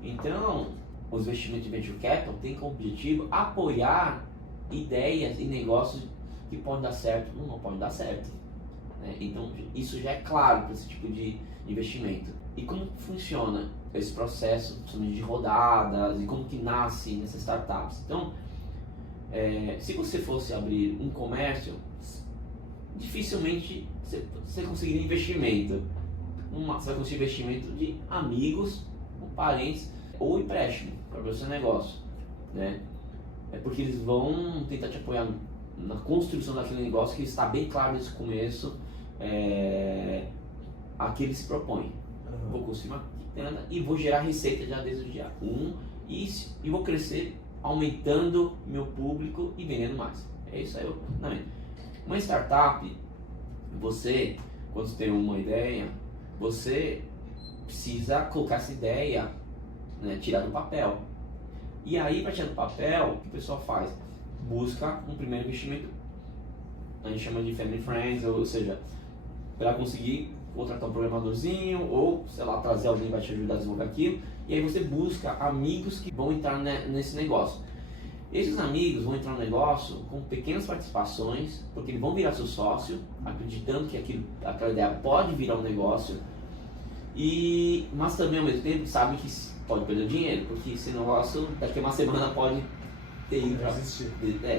Então, os investimentos de Venture Capital têm como objetivo apoiar ideias e negócios que podem dar certo ou não podem dar certo. Né? Então, isso já é claro para esse tipo de investimento. E como funciona esse processo de rodadas e como que nasce nessas startups? Então, Se você fosse abrir um comércio, dificilmente você conseguiria investimento. Você vai conseguir investimento de amigos, ou parentes, ou empréstimo para o seu negócio, né? É porque eles vão tentar te apoiar na construção daquele negócio que está bem claro desde o começo, a que ele se propõe. Vou construir uma quitanda e vou gerar receita já desde o dia 1 e vou crescer aumentando meu público e vendendo mais. É isso aí. Uma startup, você, quando você tem uma ideia, você precisa colocar essa ideia, né, tirar do papel. E aí, para tirar do papel, o que o pessoal faz? Busca um primeiro investimento, a gente chama de family friends, ou seja, para conseguir contratar um programadorzinho ou, sei lá, trazer alguém que vai te ajudar a desenvolver aquilo. E aí você busca amigos que vão entrar nesse negócio. Esses amigos vão entrar no negócio com pequenas participações, porque eles vão virar seu sócio, acreditando que aquela ideia pode virar um negócio, mas também ao mesmo tempo sabem que pode perder o dinheiro, porque esse negócio daqui a uma semana pode ter ido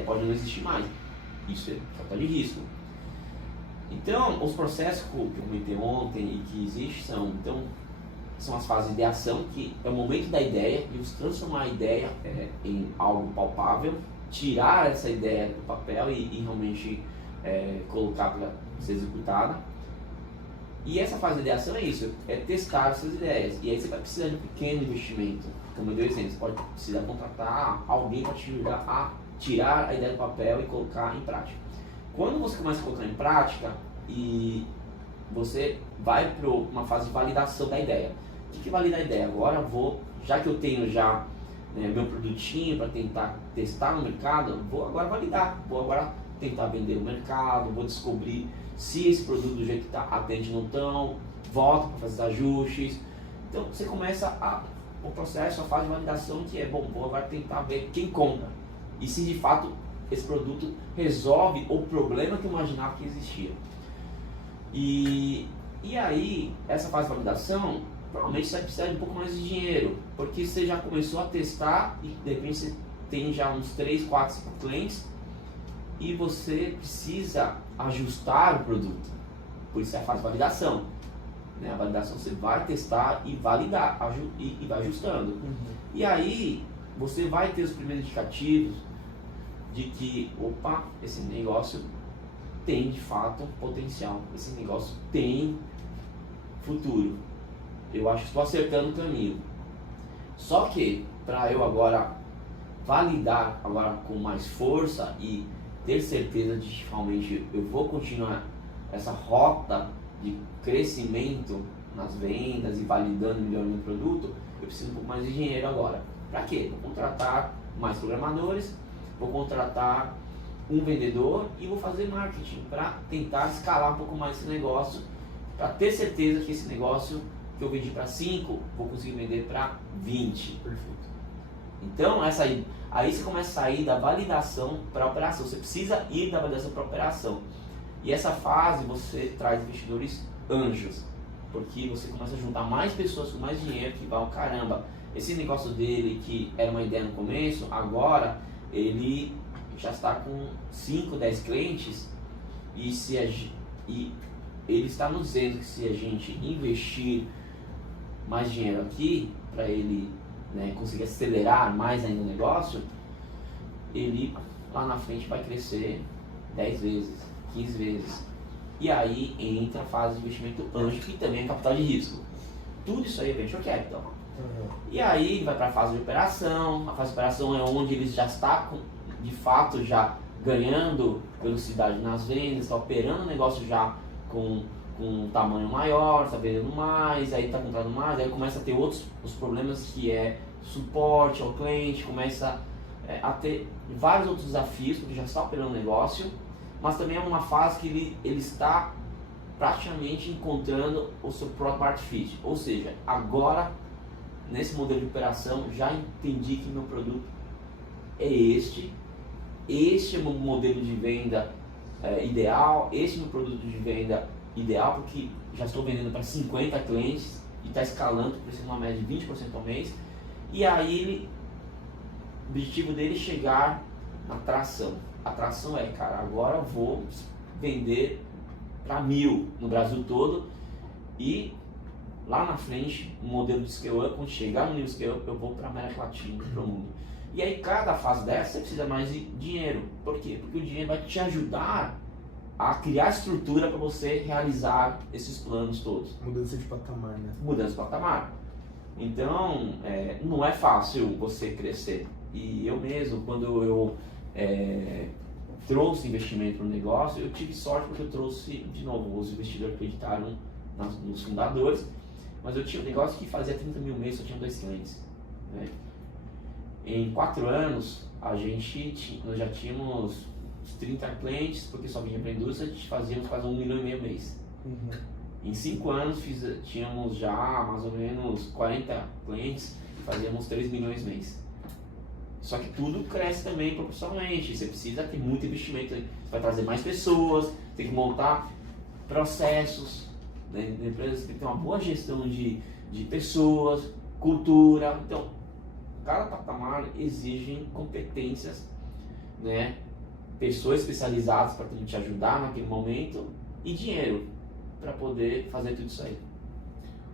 pode não existir mais. Isso é falta de risco. Então, os processos que eu comentei ontem e que existem são as fases de ideação, que é o momento da ideia, e você transformar a ideia em algo palpável, tirar essa ideia do papel e realmente colocar para ser executada. E essa fase de ideação é isso, é testar essas ideias. E aí você vai precisar de um pequeno investimento. Como eu dei o exemplo, você pode precisar contratar alguém para te ajudar a tirar a ideia do papel e colocar em prática. Quando você começa a colocar em prática e você vai para uma fase de validação da ideia. O que valida a ideia? Agora já que eu tenho já meu produtinho para tentar testar no mercado, vou agora validar, vou agora tentar vender no mercado, vou descobrir se esse produto do jeito que está atende não tão, volto para fazer ajustes. Então você começa o processo, a fase de validação, que vou agora tentar ver quem compra e se de fato esse produto resolve o problema que eu imaginava que existia. E aí, essa fase de validação, provavelmente você vai precisar de um pouco mais de dinheiro, porque você já começou a testar e de repente você tem já uns 3, 4, 5 clientes e você precisa ajustar o produto. Por isso é a fase de validação. A validação você vai testar e validar e vai ajustando. E aí você vai ter os primeiros indicativos de que, esse negócio tem de fato potencial, esse negócio tem futuro, eu acho que estou acertando o caminho. Só que para eu agora validar agora com mais força e ter certeza de que realmente eu vou continuar essa rota de crescimento nas vendas e validando, melhorando o produto, eu preciso um pouco mais de dinheiro agora. Para quê? Vou contratar mais programadores, vou contratar um vendedor e vou fazer marketing para tentar escalar um pouco mais esse negócio, para ter certeza que esse negócio que eu vendi para 5, vou conseguir vender para 20. Perfeito. Então, aí você começa a sair da validação para a operação. Você precisa ir da validação para a operação. E essa fase você traz investidores anjos, porque você começa a juntar mais pessoas com mais dinheiro que vão, caramba, esse negócio dele que era uma ideia no começo, agora ele já está com 5, 10 clientes e ele está nos dizendo que se a gente investir mais dinheiro aqui para ele conseguir acelerar mais ainda o negócio, ele lá na frente vai crescer 10 vezes, 15 vezes. E aí entra a fase de investimento anjo, que também é capital de risco. Tudo isso aí é venture capital. E aí vai para a fase de operação. A fase de operação é onde eles já estão de fato já ganhando velocidade nas vendas, está operando o negócio já com um tamanho maior, está vendendo mais, aí está comprando mais, aí começa a ter os problemas que é suporte ao cliente, começa a ter vários outros desafios, porque já está operando o negócio, mas também é uma fase que ele está praticamente encontrando o seu product market fit, ou seja, agora nesse modelo de operação já entendi que meu produto é este é o meu modelo de venda ideal, este é o meu produto de venda ideal, porque já estou vendendo para 50 clientes e está escalando, crescendo uma média de 20% ao mês. E aí o objetivo dele é chegar atração. Atração é, cara, agora eu vou vender para 1000 no Brasil todo e lá na frente, o modelo de scale up, quando chegar no nível scale up, eu vou para a América Latina, para o mundo. E aí, cada fase dessa, você precisa mais de dinheiro. Por quê? Porque o dinheiro vai te ajudar a criar estrutura para você realizar esses planos todos. Mudança de patamar, né? Mudança de patamar. Então, não é fácil você crescer. E eu mesmo, quando eu trouxe investimento para o negócio, eu tive sorte porque eu trouxe, de novo, os investidores acreditaram nos fundadores, mas eu tinha um negócio que fazia 30 mil meses, só tinha 2 clientes. Né? Em 4 anos, nós já tínhamos uns 30 clientes, porque só vinha para a indústria, fazíamos quase 1,5 milhão mês. Uhum. Em 5 anos, tínhamos já mais ou menos 40 clientes e fazíamos 3 milhões mês. Só que tudo cresce também proporcionalmente, você precisa ter muito investimento, você vai trazer mais pessoas, tem que montar processos, né? Na empresa você tem que ter uma boa gestão de pessoas, cultura. Então, cada patamar exige competências, né? Pessoas especializadas para te ajudar naquele momento e dinheiro para poder fazer tudo isso aí.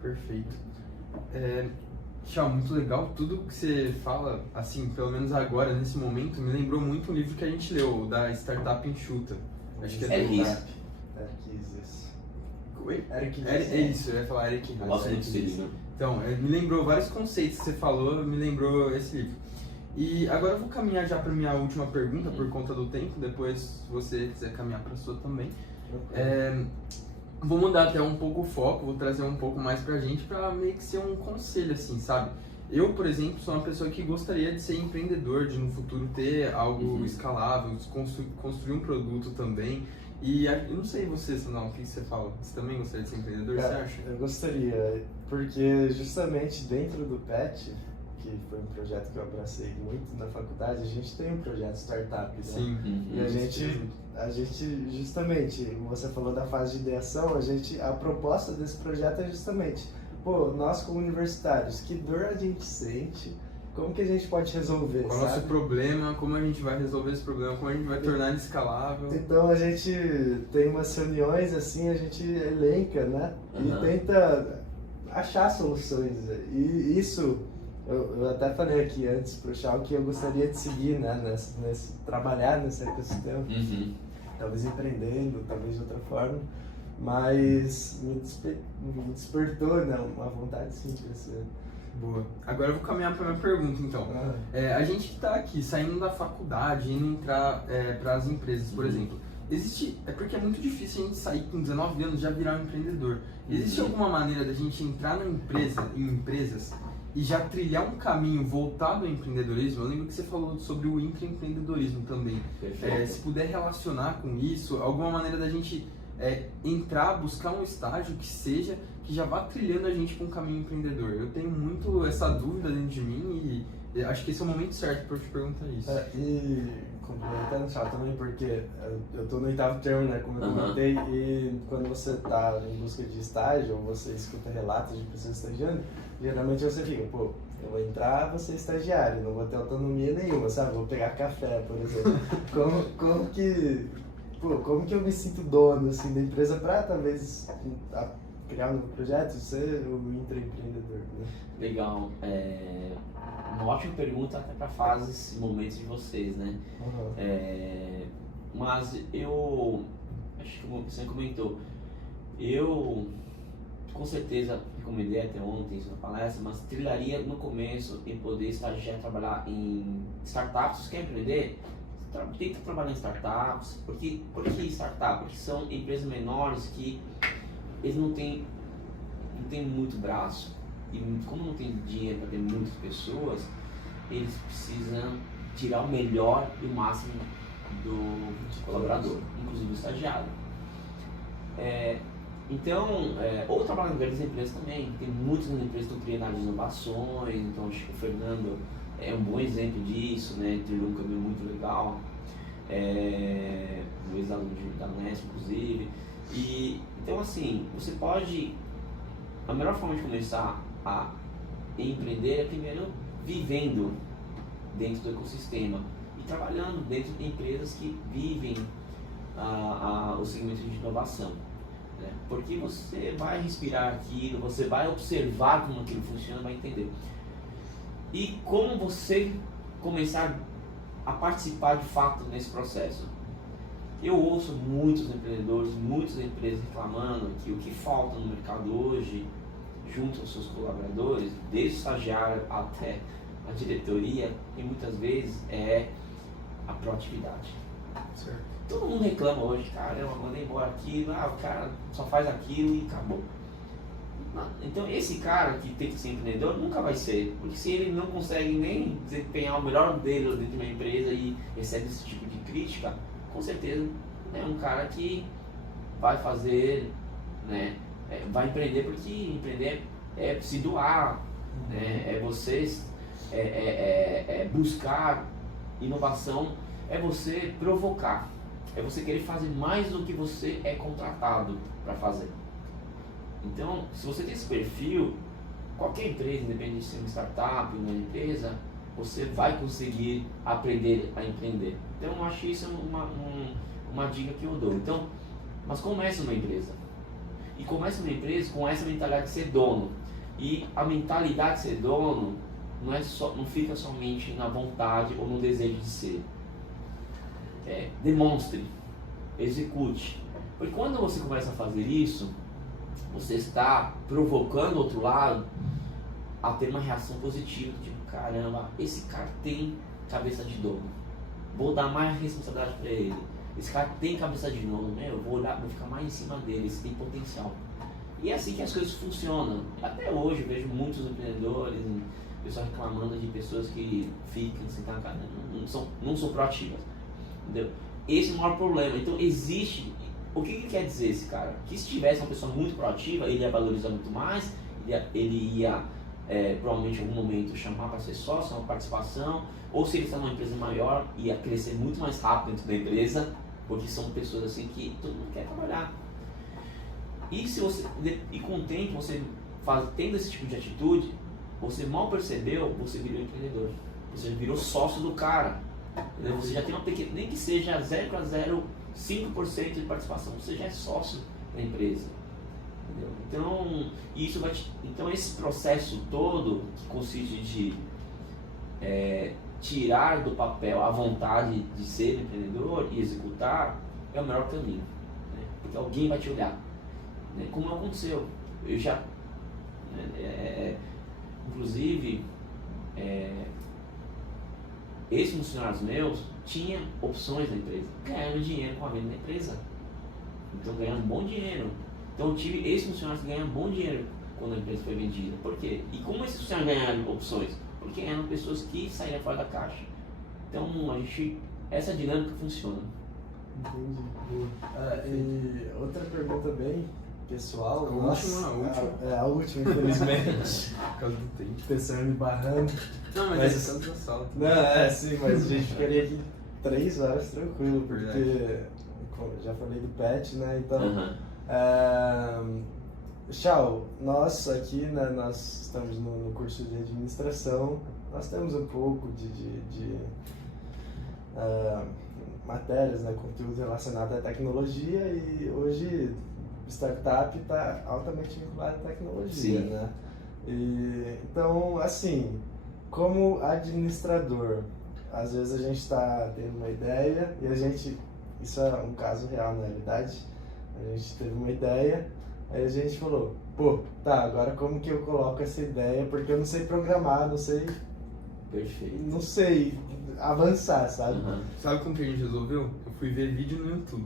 Perfeito. Tchau, muito legal. Tudo que você fala, assim, pelo menos agora, nesse momento, me lembrou muito um livro que a gente leu, da Startup Enxuta. Acho que Eric Ries. Eric Ries. É isso, eu ia falar Eric Ries. Eu gosto muito desse livro. Então, me lembrou vários conceitos que você falou, me lembrou esse livro. E agora eu vou caminhar já para minha última pergunta, por conta do tempo, depois se você quiser caminhar para a sua também. Vou mudar até um pouco o foco, vou trazer um pouco mais pra gente, pra meio que ser um conselho, assim, sabe? Eu, por exemplo, sou uma pessoa que gostaria de ser empreendedor, de no futuro ter algo escalável, construir um produto também. E eu não sei você, Sandal, o que você fala? Você também gostaria de ser empreendedor, você acha? Eu gostaria, porque justamente dentro do PET, que foi um projeto que eu abracei muito na faculdade, a gente tem um projeto startup, né? Sim. E a gente justamente, você falou da fase de ideação, a proposta desse projeto é justamente, nós como universitários, que dor a gente sente, como que a gente pode resolver, Qual é o nosso problema, como a gente vai resolver esse problema, como a gente vai tornar ele escalável. Então a gente tem umas reuniões assim, a gente elenca, né? E tenta achar soluções. E isso, eu até falei aqui antes pro Chau que eu gostaria de seguir, né? Trabalhar nesse ecossistema. Talvez empreendendo, talvez de outra forma. Mas me despertou, né? Uma vontade sim de crescer. Boa. Agora eu vou caminhar para minha pergunta, então. A gente que está aqui, saindo da faculdade, indo entrar para as empresas, por exemplo, é porque é muito difícil a gente sair com 19 anos e já virar um empreendedor. Existe alguma maneira da gente entrar em empresas e já trilhar um caminho voltado ao empreendedorismo? Eu lembro que você falou sobre o intraempreendedorismo também. Se puder relacionar com isso, alguma maneira da gente entrar, buscar um estágio que já vá trilhando a gente para um caminho empreendedor. Eu tenho muito essa dúvida dentro de mim e acho que esse é o momento certo para eu te perguntar isso. E complementando só também, porque eu estou no 8º termo, né, como eu comentei, e quando você está em busca de estágio, ou você escuta relatos de pessoas estagiando, geralmente você fica, eu vou entrar, vou ser estagiário, não vou ter autonomia nenhuma, sabe? Vou pegar café, por exemplo. Como que eu me sinto dono, assim, da empresa para talvez criar um novo projeto e ser o intraempreendedor, né? Legal. Uma ótima pergunta até para fases e momentos de vocês, né? Mas eu acho que você comentou, eu com certeza recomendei até ontem isso na palestra, mas trilharia no começo em poder estagiar, trabalhar em startups. Se quer empreender, tenta trabalhar em startups. Por que startup? Porque são empresas menores que eles não têm muito braço. E como não tem dinheiro para ter muitas pessoas, eles precisam tirar o melhor e o máximo do colaborador, inclusive do estagiário. Ou trabalhar em grandes empresas também. Tem muitas empresas que estão criando áreas de inovações, então acho que o Fernando é um bom exemplo disso, né? Trilhou um caminho muito legal, um ex-aluno da Unesp, inclusive. Então, assim, você pode. A melhor forma de começar a empreender é primeiro vivendo dentro do ecossistema. E trabalhando dentro de empresas que vivem o segmento de inovação. Né? Porque você vai respirar aquilo, você vai observar como aquilo funciona, vai entender. E como você começar a participar de fato nesse processo. Eu ouço muitos empreendedores, muitas empresas reclamando que o que falta no mercado hoje, junto aos seus colaboradores, desde o estagiário até a diretoria, e muitas vezes é a proatividade. Certo. Todo mundo reclama hoje, cara, eu mandei embora aquilo, o cara só faz aquilo e acabou. Então esse cara que tem que ser empreendedor nunca vai ser, porque se ele não consegue nem desempenhar o melhor dele dentro de uma empresa e recebe esse tipo de crítica, com certeza é um cara que vai fazer, né, vai empreender, porque empreender é se doar, né, é você buscar inovação, é você provocar, é você querer fazer mais do que você é contratado para fazer. Então, se você tem esse perfil, qualquer empresa, independente de ser uma startup, uma empresa, você vai conseguir aprender a empreender. Então, eu acho que isso é uma dica que eu dou. Então, mas comece uma empresa. E comece uma empresa com essa mentalidade de ser dono. E a mentalidade de ser dono não fica somente na vontade ou no desejo de ser. Demonstre, execute. Porque quando você começa a fazer isso, você está provocando o outro lado a ter uma reação positiva, tipo, caramba, esse cara tem cabeça de dono, vou dar mais responsabilidade para ele, esse cara tem cabeça de dono, né? Eu vou ficar mais em cima dele, esse tem potencial. E é assim que as coisas funcionam. Até hoje eu vejo muitos empreendedores, pessoas reclamando de pessoas que ficam sentadas na cadeira, não são proativas, entendeu? Esse é o maior problema. Então existe. O que quer dizer esse cara? Que se tivesse uma pessoa muito proativa, ele ia valorizar muito mais, ele ia provavelmente em algum momento chamar para ser sócio, uma participação, ou se ele está numa empresa maior, ia crescer muito mais rápido dentro da empresa, porque são pessoas assim que todo mundo quer trabalhar. E com o tempo, você tendo esse tipo de atitude, você mal percebeu, você virou empreendedor. Você virou sócio do cara. Entendeu? Você já tem uma pequena, nem que seja 0,05% de participação, você já é sócio da empresa. Entendeu? Então esse processo todo, que consiste de tirar do papel a vontade de ser empreendedor e executar, é o melhor caminho, né? Porque alguém vai te olhar, né? Como aconteceu, eu já inclusive esses funcionários meus tinham opções na empresa, ganhando dinheiro com a venda da empresa, então ganhando um bom dinheiro. Então eu tive esses funcionários que ganham bom dinheiro quando a empresa foi vendida. Por quê? E como esses funcionários ganharam opções? Porque eram pessoas que saíram fora da caixa. Então essa dinâmica funciona. Entendi. E outra pergunta bem pessoal. A última, infelizmente. Por causa do tempo. Pessoal me barrando. Não, mas é tanto assalto. Não, sim, mas a gente ficaria aqui 3 horas tranquilo, porque já falei do pet, né? Então. Tchau, nós aqui, né, nós estamos no curso de administração, nós temos um pouco de matérias, né, conteúdo relacionado à tecnologia, e hoje startup está altamente vinculado à tecnologia. Sim. Né? Então, assim, como administrador, às vezes a gente está tendo uma ideia e isso é um caso real na realidade, a gente teve uma ideia, aí a gente falou, agora como que eu coloco essa ideia, porque eu não sei programar, não sei... Perfeito. Não sei avançar, sabe? Sabe como que a gente resolveu? Eu fui ver vídeo no YouTube.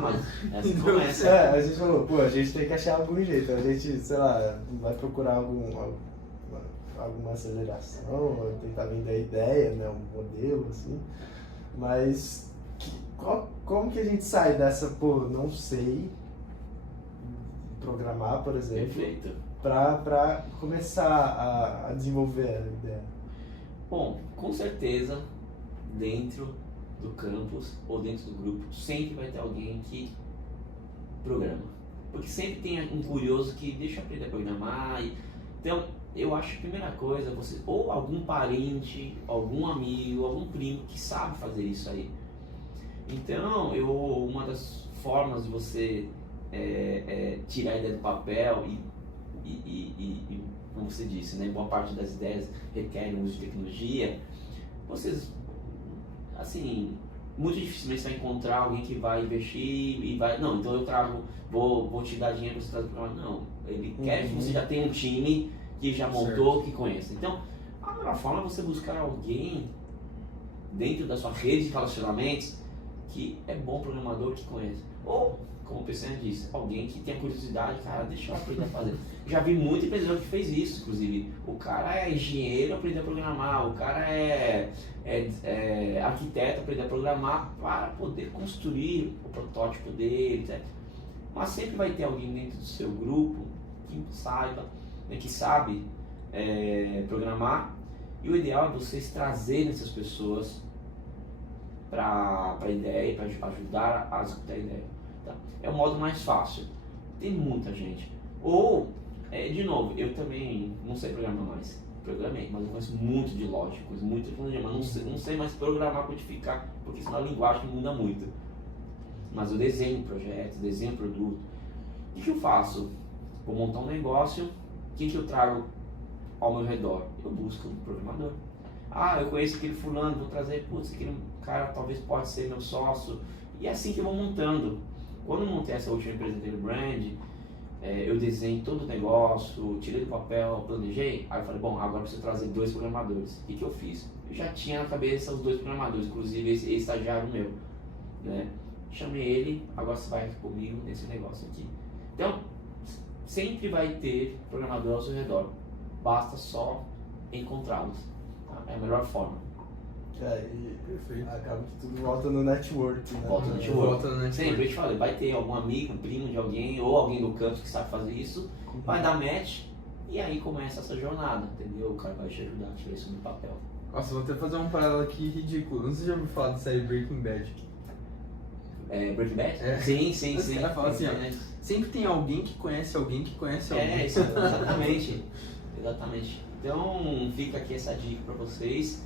Mas essa começa. A gente falou, a gente tem que achar algum jeito, a gente, sei lá, vai procurar alguma aceleração, ou tentar vender a ideia, né, um modelo, assim, mas como que a gente sai dessa, não sei programar, por exemplo, Perfeito. para começar a desenvolver a ideia? Bom, com certeza, dentro do campus ou dentro do grupo, sempre vai ter alguém que programa. Porque sempre tem um curioso que deixa eu aprender a programar. Então, eu acho que a primeira coisa, você ou algum parente, algum amigo, algum primo que sabe fazer isso aí. Então, uma das formas de você tirar a ideia do papel e como você disse, né, boa parte das ideias requerem o uso de tecnologia, vocês, assim, muito dificilmente você vai encontrar alguém que vai investir e vai, não, então eu trago, vou te dar dinheiro para você trazer o programa. Não, ele quer que você já tenha um time que já montou, que conheça. Então, a melhor forma é você buscar alguém dentro da sua rede de relacionamentos que é bom programador, que conhece. Ou, como o Peçanha disse, alguém que tenha curiosidade, cara, deixa eu aprender a fazer. Já vi muito empreendedor que fez isso, inclusive. O cara é engenheiro, aprendeu a programar. O cara é arquiteto, aprendeu a programar para poder construir o protótipo dele, etc. Mas sempre vai ter alguém dentro do seu grupo que saiba, né, que sabe programar. E o ideal é vocês trazerem essas pessoas para a ideia, para ajudar a executar a ideia. Tá? É o modo mais fácil. Tem muita gente. Ou, de novo, eu também não sei programar mais. Programei, mas eu conheço muito de lógica, muito de planejamento. Não sei mais programar, codificar, porque senão a linguagem muda muito. Mas eu desenho projetos, desenho produto. O que eu faço? Vou montar um negócio, quem que eu trago ao meu redor? Eu busco um programador. Eu conheço aquele fulano, vou trazer, putz, aquele cara talvez pode ser meu sócio. E é assim que eu vou montando. Quando eu montei essa última empresa de brand, eu desenhei todo o negócio, tirei do papel, planejei. Aí eu falei, bom, agora eu preciso trazer 2 programadores. O que eu fiz? Eu já tinha na cabeça os 2 programadores, inclusive esse estagiário meu, né? Chamei ele, agora você vai comigo nesse negócio aqui. Então, sempre vai ter programador ao seu redor. Basta só encontrá-los. Tá? É a melhor forma. Perfeito. Acaba que tudo volta no network, né? Volta no network. Sempre, eu te falei, vai ter algum amigo, um primo de alguém, ou alguém do campus que sabe fazer isso, vai dar match, e aí começa essa jornada, entendeu? O cara vai te ajudar a tirar isso do papel. Nossa, vou até fazer um paralelo aqui ridículo. Não sei se já ouviu falar da série Breaking Bad. Breaking Bad? Sim. Os caras falam assim, ó, sempre tem alguém que conhece alguém que conhece alguém. Exatamente. Então, fica aqui essa dica pra vocês.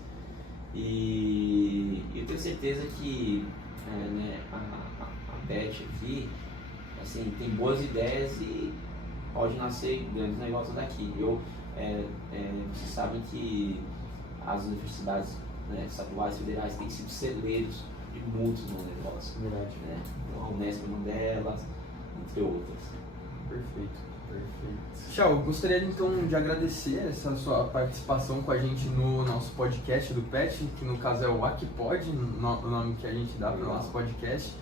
E eu tenho certeza que a Beth aqui, assim, tem boas ideias e pode nascer grandes negócios daqui. Vocês sabem que as universidades, né, estaduais, federais têm sido celeiros de muitos bons negócios. Verdade. Né? Então, a Unesp é uma delas, entre outras. Perfeito. Tchau, gostaria então de agradecer essa sua participação com a gente no nosso podcast do PET, que no caso é o Aquipod, o nome que a gente dá para o nosso podcast.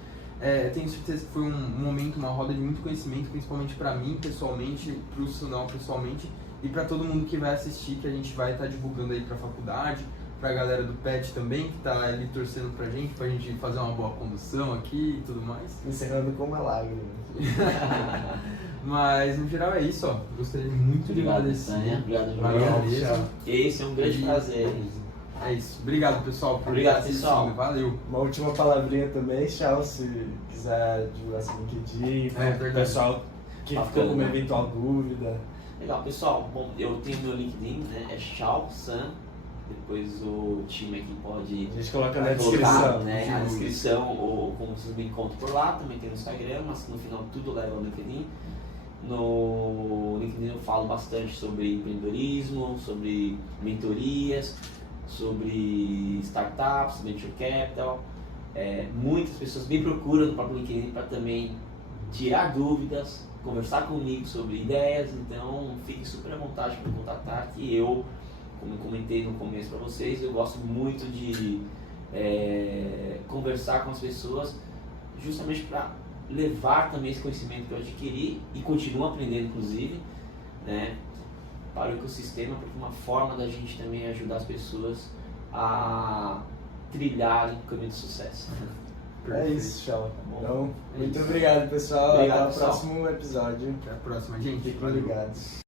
Tenho certeza que foi um momento, uma roda de muito conhecimento, principalmente para mim pessoalmente, para o Sunão pessoalmente e para todo mundo que vai assistir, que a gente vai estar divulgando aí para a faculdade, para a galera do PET também, que está ali torcendo pra gente fazer uma boa condução aqui e tudo mais. Encerrando com uma lágrima. Mas no geral é isso, ó. Gostaria muito de agradecer. Obrigado, João. Esse é um grande prazer. É isso. Obrigado, pessoal, por Obrigado, estar assistindo. pessoal. Valeu. Uma última palavrinha também, Tchau, se quiser divulgar seu LinkedIn, verdade. o pessoal que ficou com uma eventual dúvida. Legal, pessoal. Bom, eu tenho meu LinkedIn, né? É Chao San. Depois o time aqui pode A gente coloca na colocar, descrição. né, a descrição ou como vocês me encontram por lá. Também tem no Instagram, mas no final tudo leva ao LinkedIn. No LinkedIn eu falo bastante sobre empreendedorismo, sobre mentorias, sobre startups, venture capital. Muitas pessoas me procuram no próprio LinkedIn para também tirar dúvidas, conversar comigo sobre ideias. Então fique super à vontade para me contatar, que eu, como eu comentei no começo para vocês, eu gosto muito de conversar com as pessoas justamente para levar também esse conhecimento que eu adquiri e continuo aprendendo, inclusive, né, para o ecossistema, porque é uma forma da gente também ajudar as pessoas a trilharem o caminho do sucesso. É isso, Tchau. Bom, Então, muito isso. obrigado, pessoal. Obrigado, Até o pessoal. próximo episódio. Até a próxima, gente. Fiquem Valeu. ligados.